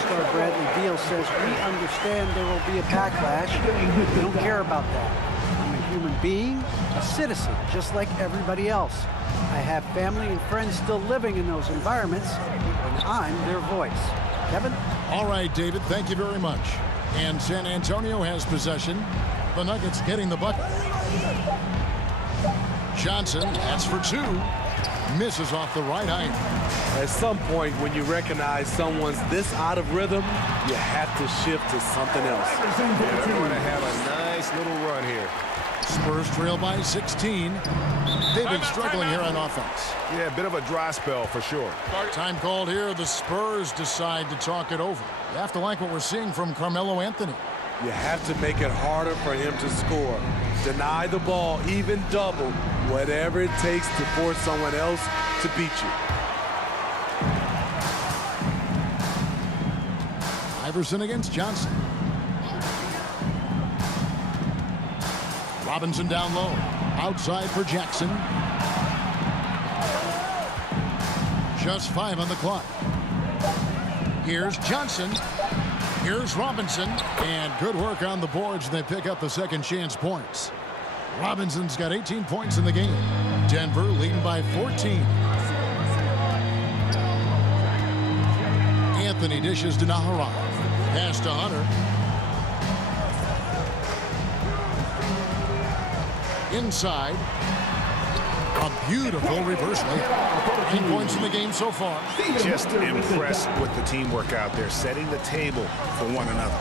Star Bradley Beal says, we understand there will be a backlash. We don't care about that. I'm a human being, a citizen, just like everybody else. I have family and friends still living in those environments, and I'm their voice. Kevin? All right, David, thank you very much. And San Antonio has possession. The Nuggets getting the bucket. Johnson, that's for 2. Misses off the right eye. At some point, when you recognize someone's this out of rhythm, you have to shift to something else. They're going to have a nice little run here. Spurs trail by 16. They've been struggling here on offense. Yeah, a bit of a dry spell for sure. Time called here. The Spurs decide to talk it over. You have to like what we're seeing from Carmelo Anthony. You have to make it harder for him to score. Deny the ball, even double, whatever it takes to force someone else to beat you. Iverson against Johnson. Robinson down low. Outside for Jackson. Just 5 on the clock. Here's Johnson. Here's Robinson. And good work on the boards. They pick up the second chance points. Robinson's got 18 points in the game. Denver leading by 14. Anthony dishes to Naharov. Pass to Hunter. Inside. A beautiful reverse layup. 9 points in the game so far. Just impressed with the teamwork out there, setting the table for one another.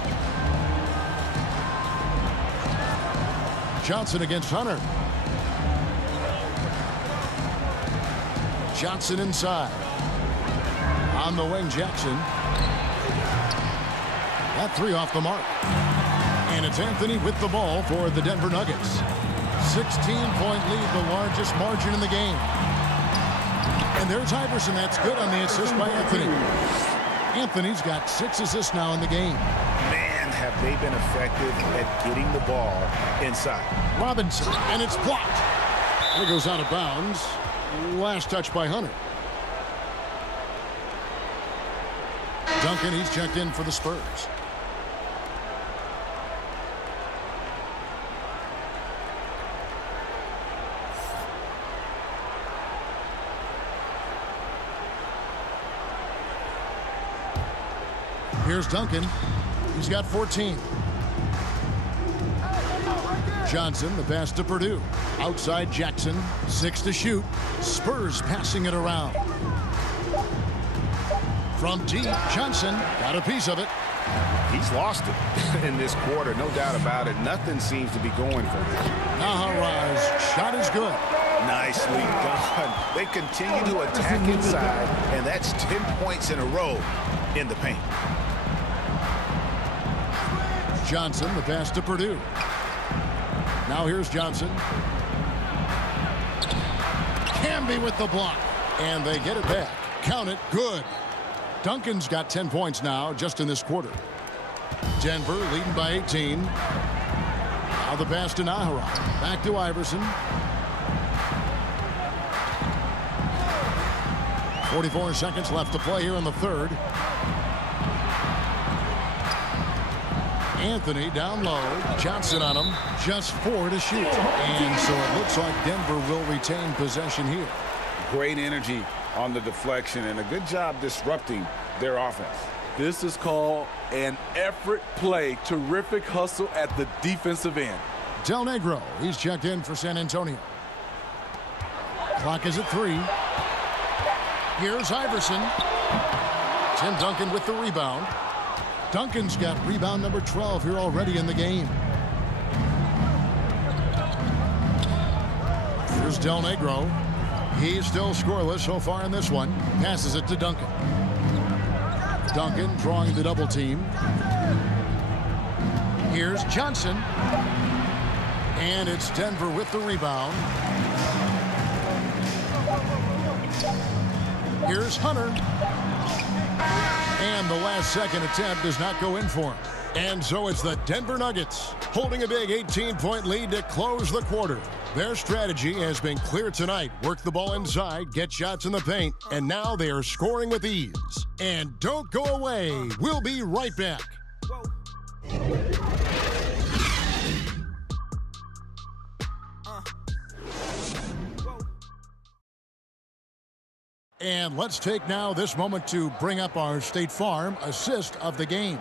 Johnson against Hunter. Johnson inside. On the wing, Jackson. That 3 off the mark. And it's Anthony with the ball for the Denver Nuggets. 16-point lead, the largest margin in the game. And there's Iverson. That's good on the assist by Anthony. Anthony's got 6 assists now in the game. Man, have they been effective at getting the ball inside. Robinson, and it's blocked. It goes out of bounds. Last touch by Hunter. Duncan, he's checked in for the Spurs. Here's Duncan. He's got 14. Johnson, the pass to Purdue. Outside Jackson. 6 to shoot. Spurs passing it around. From deep, Johnson got a piece of it. He's lost it in this quarter, no doubt about it. Nothing seems to be going for him. Naharaj's shot is good. Nicely done. They continue to attack inside, and that's 10 points in a row in the paint. Johnson, the pass to Purdue. Now here's Johnson. Camby with the block. And they get it back. Count it. Good. Duncan's got 10 points now just in this quarter. Denver leading by 18. Now the pass to Naharaj. Back to Iverson. 44 seconds left to play here in the third. Anthony down low. Johnson on him. Just 4 to shoot. And so it looks like Denver will retain possession here. Great energy on the deflection and a good job disrupting their offense. This is called an effort play. Terrific hustle at the defensive end. Del Negro, he's checked in for San Antonio. Clock is at 3. Here's Iverson. Tim Duncan with the rebound. Duncan's got rebound number 12 here already in the game. Here's Del Negro. He's still scoreless so far in this one. Passes it to Duncan. Duncan drawing the double team. Here's Johnson. And it's Denver with the rebound. Here's Hunter. And the last-second attempt does not go in for him. And so it's the Denver Nuggets holding a big 18-point lead to close the quarter. Their strategy has been clear tonight. Work the ball inside, get shots in the paint, and now they are scoring with ease. And don't go away. We'll be right back. And let's take now this moment to bring up our State Farm assist of the game.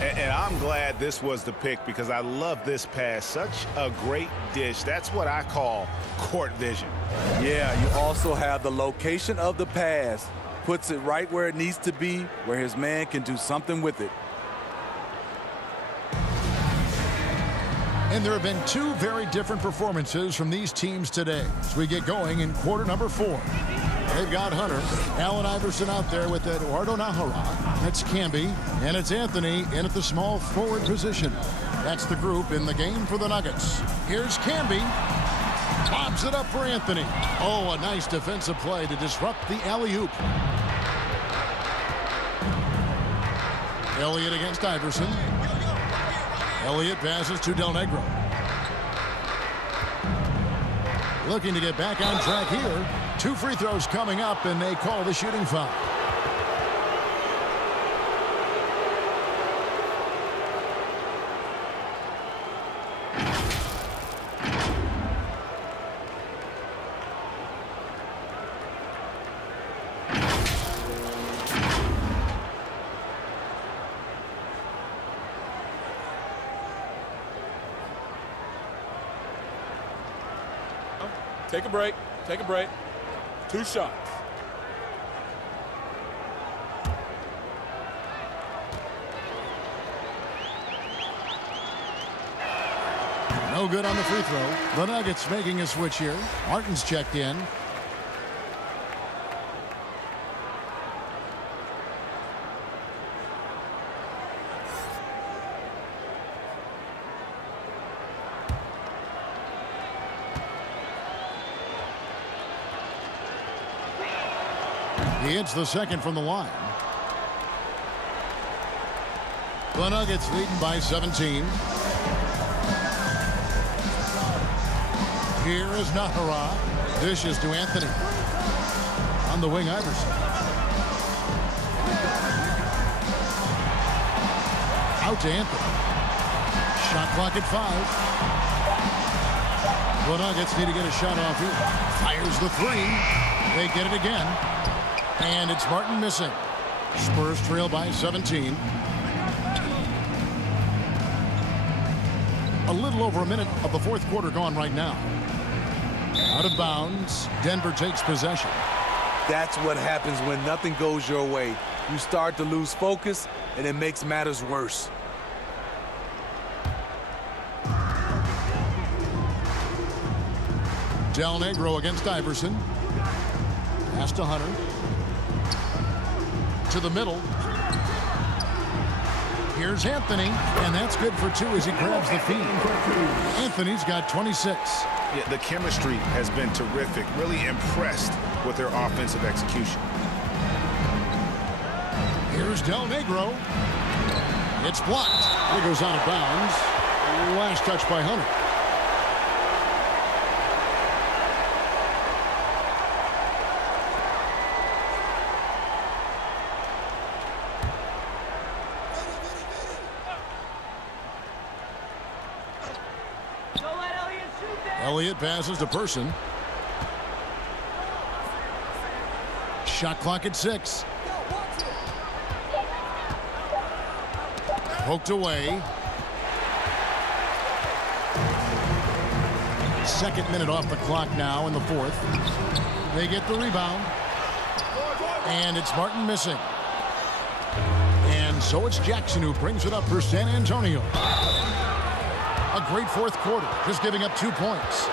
And I'm glad this was the pick because I love this pass. Such a great dish. That's what I call court vision. Yeah, you also have the location of the pass. Puts it right where it needs to be, where his man can do something with it. And there have been two very different performances from these teams today as we get going in quarter number 4. They've got Hunter, Allen Iverson out there with Eduardo Nahara. That's Camby, and it's Anthony in at the small forward position. That's the group in the game for the Nuggets. Here's Camby. Lobs it up for Anthony. Oh, a nice defensive play to disrupt the alley-oop. Elliott against Iverson. Elliott passes to Del Negro. Looking to get back on track here. 2 free throws coming up, and they call the shooting foul. Take a break. Take a break. 2 shots. No good on the free throw. The Nuggets making a switch here. Martin's checked in. He hits the second from the line. The Nuggets leading by 17. Here is Nahara. Dishes to Anthony. On the wing, Iverson. Out to Anthony. Shot clock at 5. The Nuggets need to get a shot off here. Fires the 3. They get it again. And it's Martin missing. Spurs trail by 17. A little over a minute of the fourth quarter gone right now. Out of bounds. Denver takes possession. That's what happens when nothing goes your way. You start to lose focus, and it makes matters worse. Del Negro against Iverson. Pass to Hunter. To the middle. Here's Anthony, and that's good for 2 as he grabs the feed. Anthony's got 26. Yeah, the chemistry has been terrific. Really impressed with their offensive execution. Here's Del Negro. It's blocked. It goes out of bounds. Last touch by Hunter. Elliott passes to Person. Shot clock at 6. Poked away. Second minute off the clock now in the fourth. They get the rebound. And it's Martin missing. And so it's Jackson who brings it up for San Antonio. A great fourth quarter, just giving up 2 points.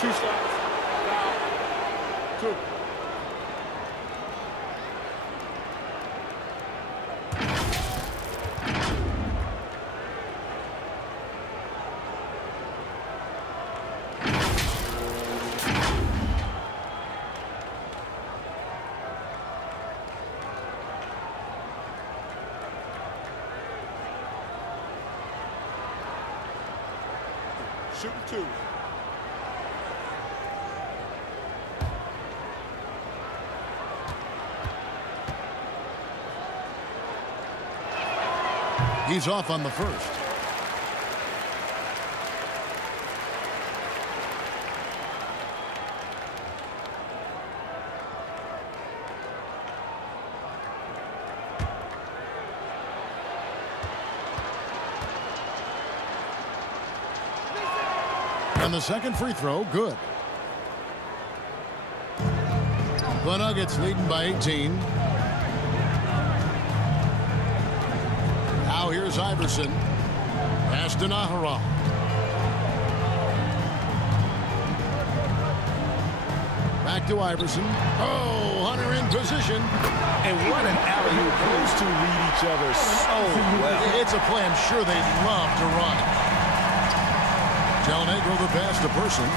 2 shots. Foul. 2. shooting 2. He's off on the first. And the second free throw, good. The Nuggets leading by 18. Now here's Iverson. Pass to Nahara. Back to Iverson. Oh, Hunter in position. And what an alley-oop. Those two read each other so well. It's a play I'm sure they'd love to run. Del Negro the pass to Person.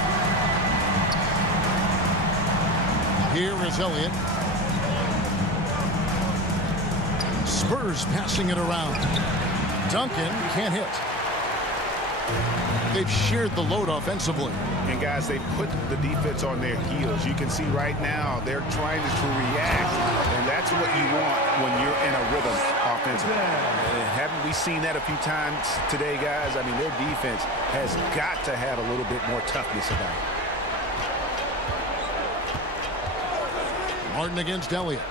Here is Elliott. Spurs passing it around. Duncan can't hit. They've shared the load offensively. And guys, they put the defense on their heels. You can see right now they're trying to react, and that's what you want when you're in a rhythm offensively. And haven't we seen that a few times today, guys? I mean, their defense has got to have a little bit more toughness about it. Martin against Elliott.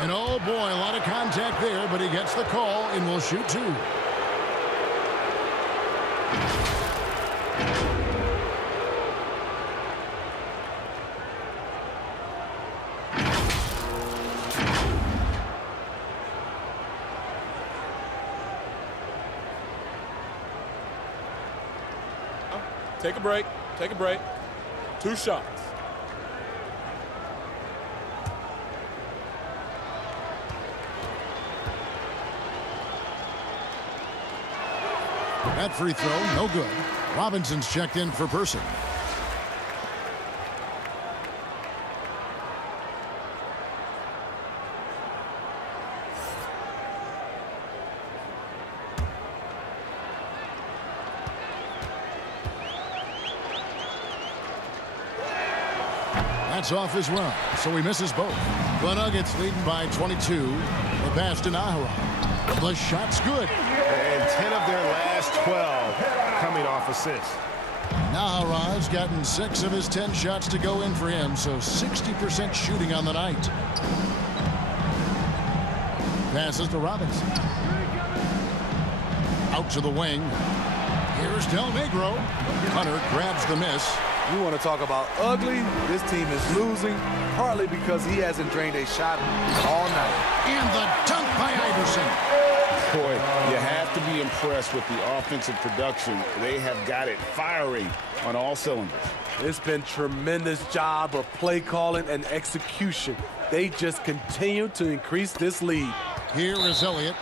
And oh boy, a lot of contact there, but he gets the call and will shoot 2. Take a break. Take a break. 2 shots. That free throw, no good. Robinson's checked in for Person. That's off as well, so he misses both. The Nuggets leading by 22. The pass to Nahara. The shot's good. And 10 of their last 12 coming off assists. Nahara's gotten 6 of his 10 shots to go in for him, so 60% shooting on the night. Passes to Robinson. Out to the wing. Here's Del Negro. Hunter grabs the miss. You want to talk about ugly? This team is losing, partly because he hasn't drained a shot all night. And the dunk by Iverson. Boy, you have to be impressed with the offensive production. They have got it firing on all cylinders. It's been tremendous job of play calling and execution. They just continue to increase this lead. Here is Elliott.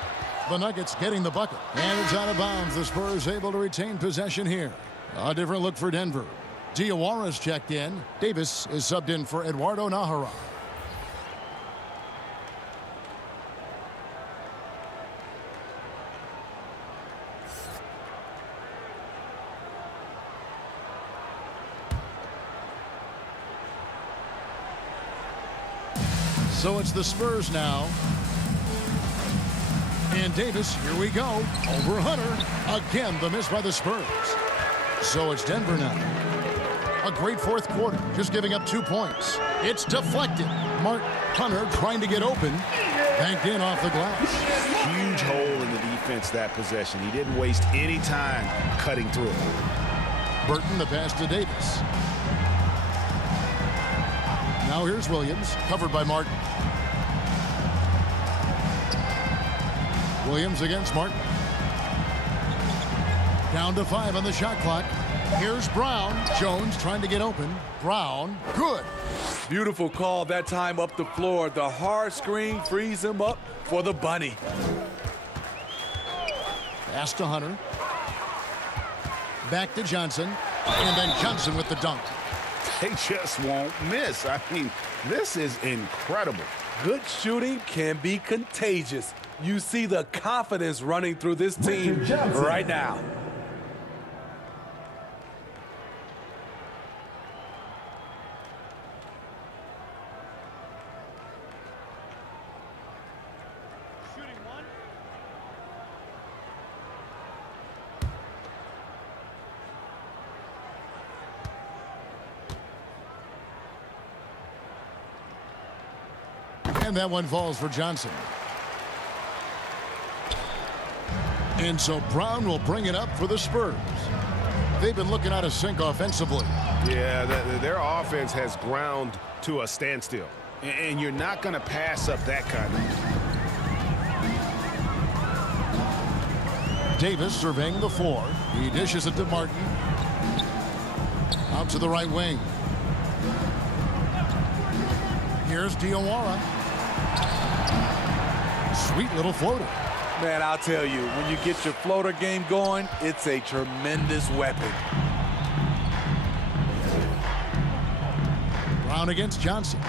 The Nuggets getting the bucket. And it's out of bounds. The Spurs able to retain possession here. A different look for Denver. Diawara's checked in. Davis is subbed in for Eduardo Nahara. So it's the Spurs now. And Davis, here we go. Over Hunter. Again, the miss by the Spurs. So it's Denver now. A great fourth quarter, just giving up 2 points. It's deflected. Martin Hunter trying to get open. Banked in off the glass. Huge hole in the defense that possession. He didn't waste any time cutting through it. Burton the pass to Davis. Now here's Williams, covered by Martin. Williams against Martin. Down to 5 on the shot clock. Here's Brown. Jones trying to get open. Brown, good. Beautiful call that time up the floor. The hard screen frees him up for the bunny. Pass to Hunter. Back to Johnson. And then Johnson with the dunk. They just won't miss. I mean, this is incredible. Good shooting can be contagious. You see the confidence running through this team right now. And that one falls for Johnson. And so Brown will bring it up for the Spurs. They've been looking out of sync offensively. Yeah, their offense has ground to a standstill. And you're not going to pass up that kind of. Davis surveying the floor. He dishes it to Martin. Out to the right wing. Here's Diawara. Sweet little floater. Man, I'll tell you, when you get your floater game going, it's a tremendous weapon. Brown against Johnson.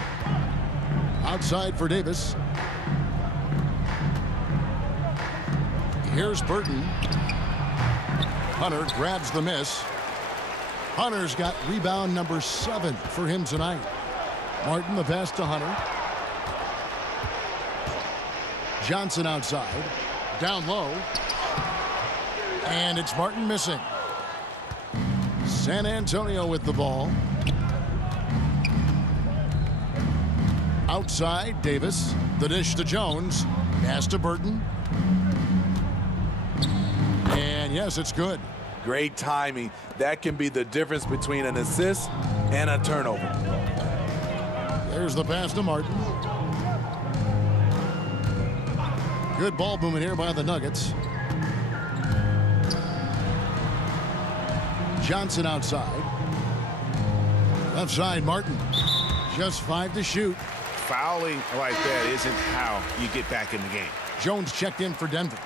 Outside for Davis. Here's Burton. Hunter grabs the miss. Hunter's got rebound number 7 for him tonight. Martin the pass to Hunter. Johnson outside. Down low. And it's Martin missing. San Antonio with the ball. Outside, Davis. The dish to Jones. Pass to Burton. And yes, it's good. Great timing. That can be the difference between an assist and a turnover. There's the pass to Martin. Good ball movement here by the Nuggets. Johnson outside. Left side, Martin. Just 5 to shoot. Fouling like that isn't how you get back in the game. Jones checked in for Denver.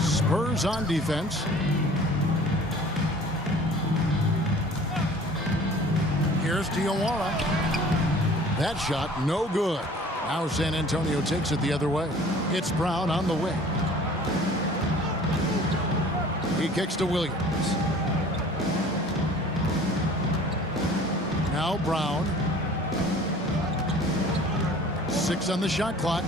Spurs on defense. Here's Diawara. That shot no good. Now San Antonio takes it the other way. It's Brown on the wing. He kicks to Williams. Now Brown. 6 on the shot clock.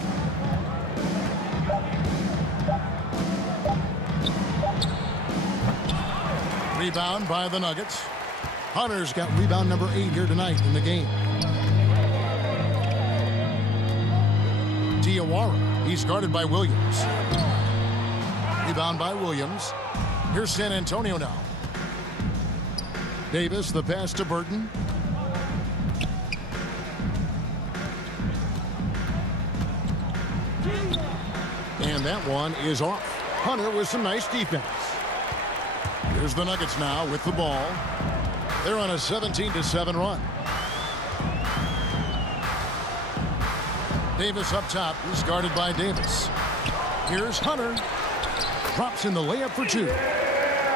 Rebound by the Nuggets. Hunter's got rebound number 8 here tonight in the game. Diawara. He's guarded by Williams. Rebound by Williams. Here's San Antonio now. Davis, the pass to Burton. And that one is off. Hunter with some nice defense. Here's the Nuggets now with the ball. They're on a 17-7 run. Davis up top. He's guarded by Davis. Here's Hunter. Drops in the layup for 2.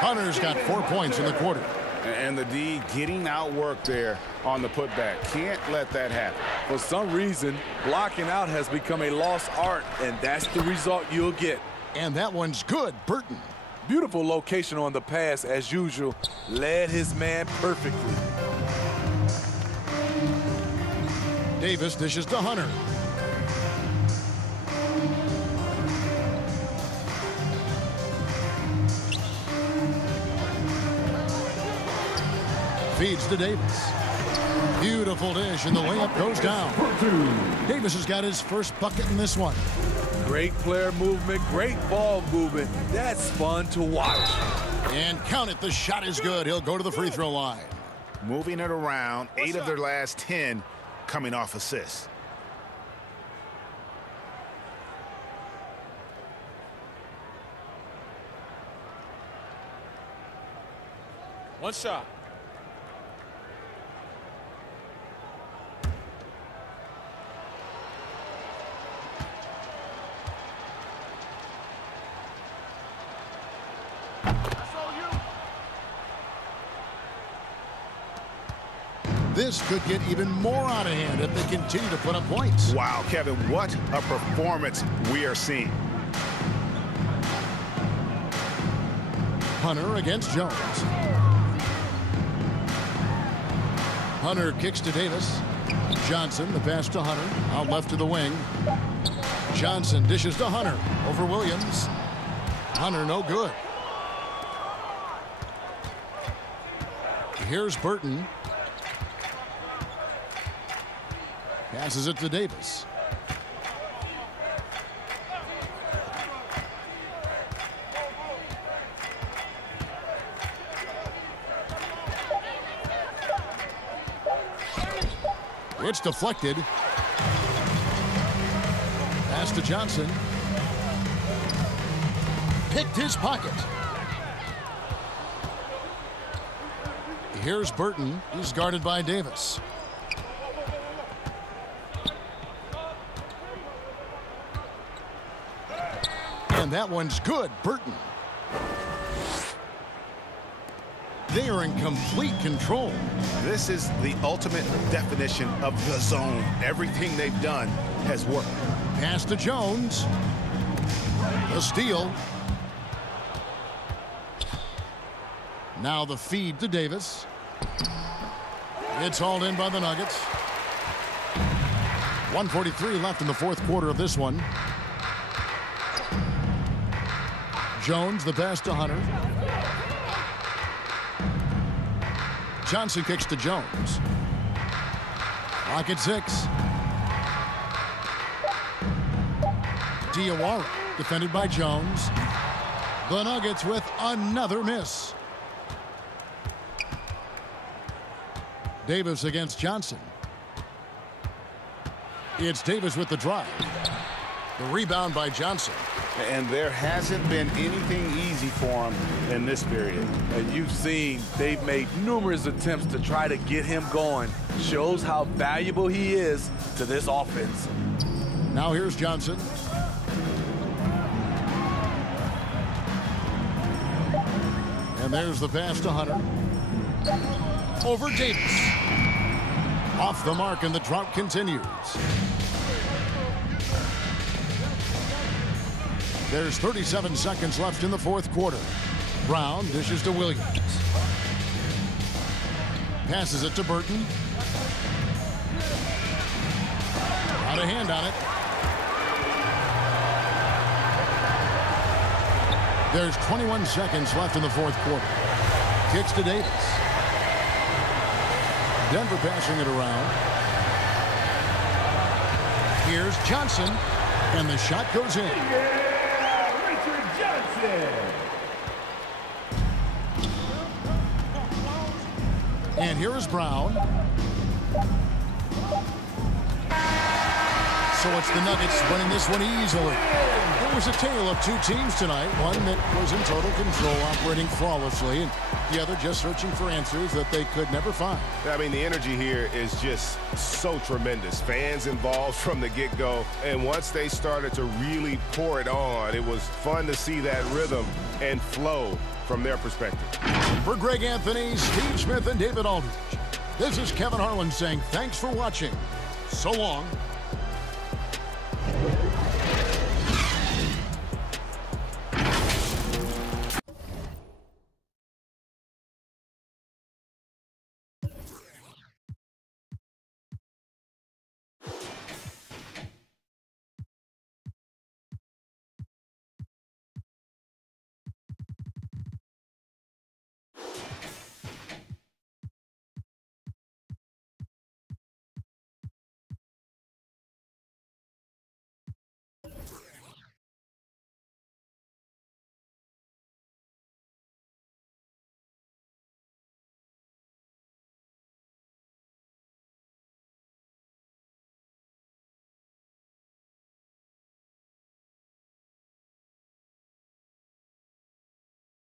Hunter's got 4 points in the quarter. And the D getting outworked there on the putback. Can't let that happen. For some reason, blocking out has become a lost art, and that's the result you'll get. And that one's good. Burton. Beautiful location on the pass, as usual. Led his man perfectly. Davis dishes to Hunter. Feeds to Davis. Beautiful dish, and the layup goes down. Davis has got his first bucket in this one. Great player movement, great ball movement. That's fun to watch. And count it, the shot is good. He'll go to the free throw line. Moving it around, 8 of their last 10 coming off assists. One shot. This could get even more out of hand if they continue to put up points. Wow, Kevin, what a performance we are seeing. Hunter against Jones. Hunter kicks to Davis. Johnson, the pass to Hunter. Out left to the wing. Johnson dishes to Hunter over Williams. Hunter, no good. Here's Burton. Passes it to Davis. It's deflected. Pass to Johnson. Picked his pocket. Here's Burton. He's guarded by Davis. And that one's good. Burton. They are in complete control. This is the ultimate definition of the zone. Everything they've done has worked. Pass to Jones. The steal. Now the feed to Davis. It's hauled in by the Nuggets. 1:43 left in the fourth quarter of this one. Jones, the pass to Hunter. Johnson kicks to Jones. Clock at 6. Diawara defended by Jones. The Nuggets with another miss. Davis against Johnson. It's Davis with the drive. The rebound by Johnson. And there hasn't been anything easy for him in this period. And you've seen they've made numerous attempts to try to get him going. Shows how valuable he is to this offense. Now here's Johnson. And there's the pass to Hunter. Over Davis. Off the mark, and the drought continues. There's 37 seconds left in the fourth quarter. Brown dishes to Williams. Passes it to Burton. Out of hand on it. There's 21 seconds left in the fourth quarter. Kicks to Davis. Denver passing it around. Here's Johnson, and the shot goes in. And here is Brown. So it's the Nuggets winning this one easily. It was a tale of two teams tonight. One that was in total control, operating flawlessly, and the other just searching for answers that they could never find. I mean, the energy here is just so tremendous. Fans involved from the get-go, and once they started to really pour it on, it was fun to see that rhythm and flow from their perspective. For Greg Anthony, Steve Smith, and David Aldridge, this is Kevin Harlan saying thanks for watching. So long.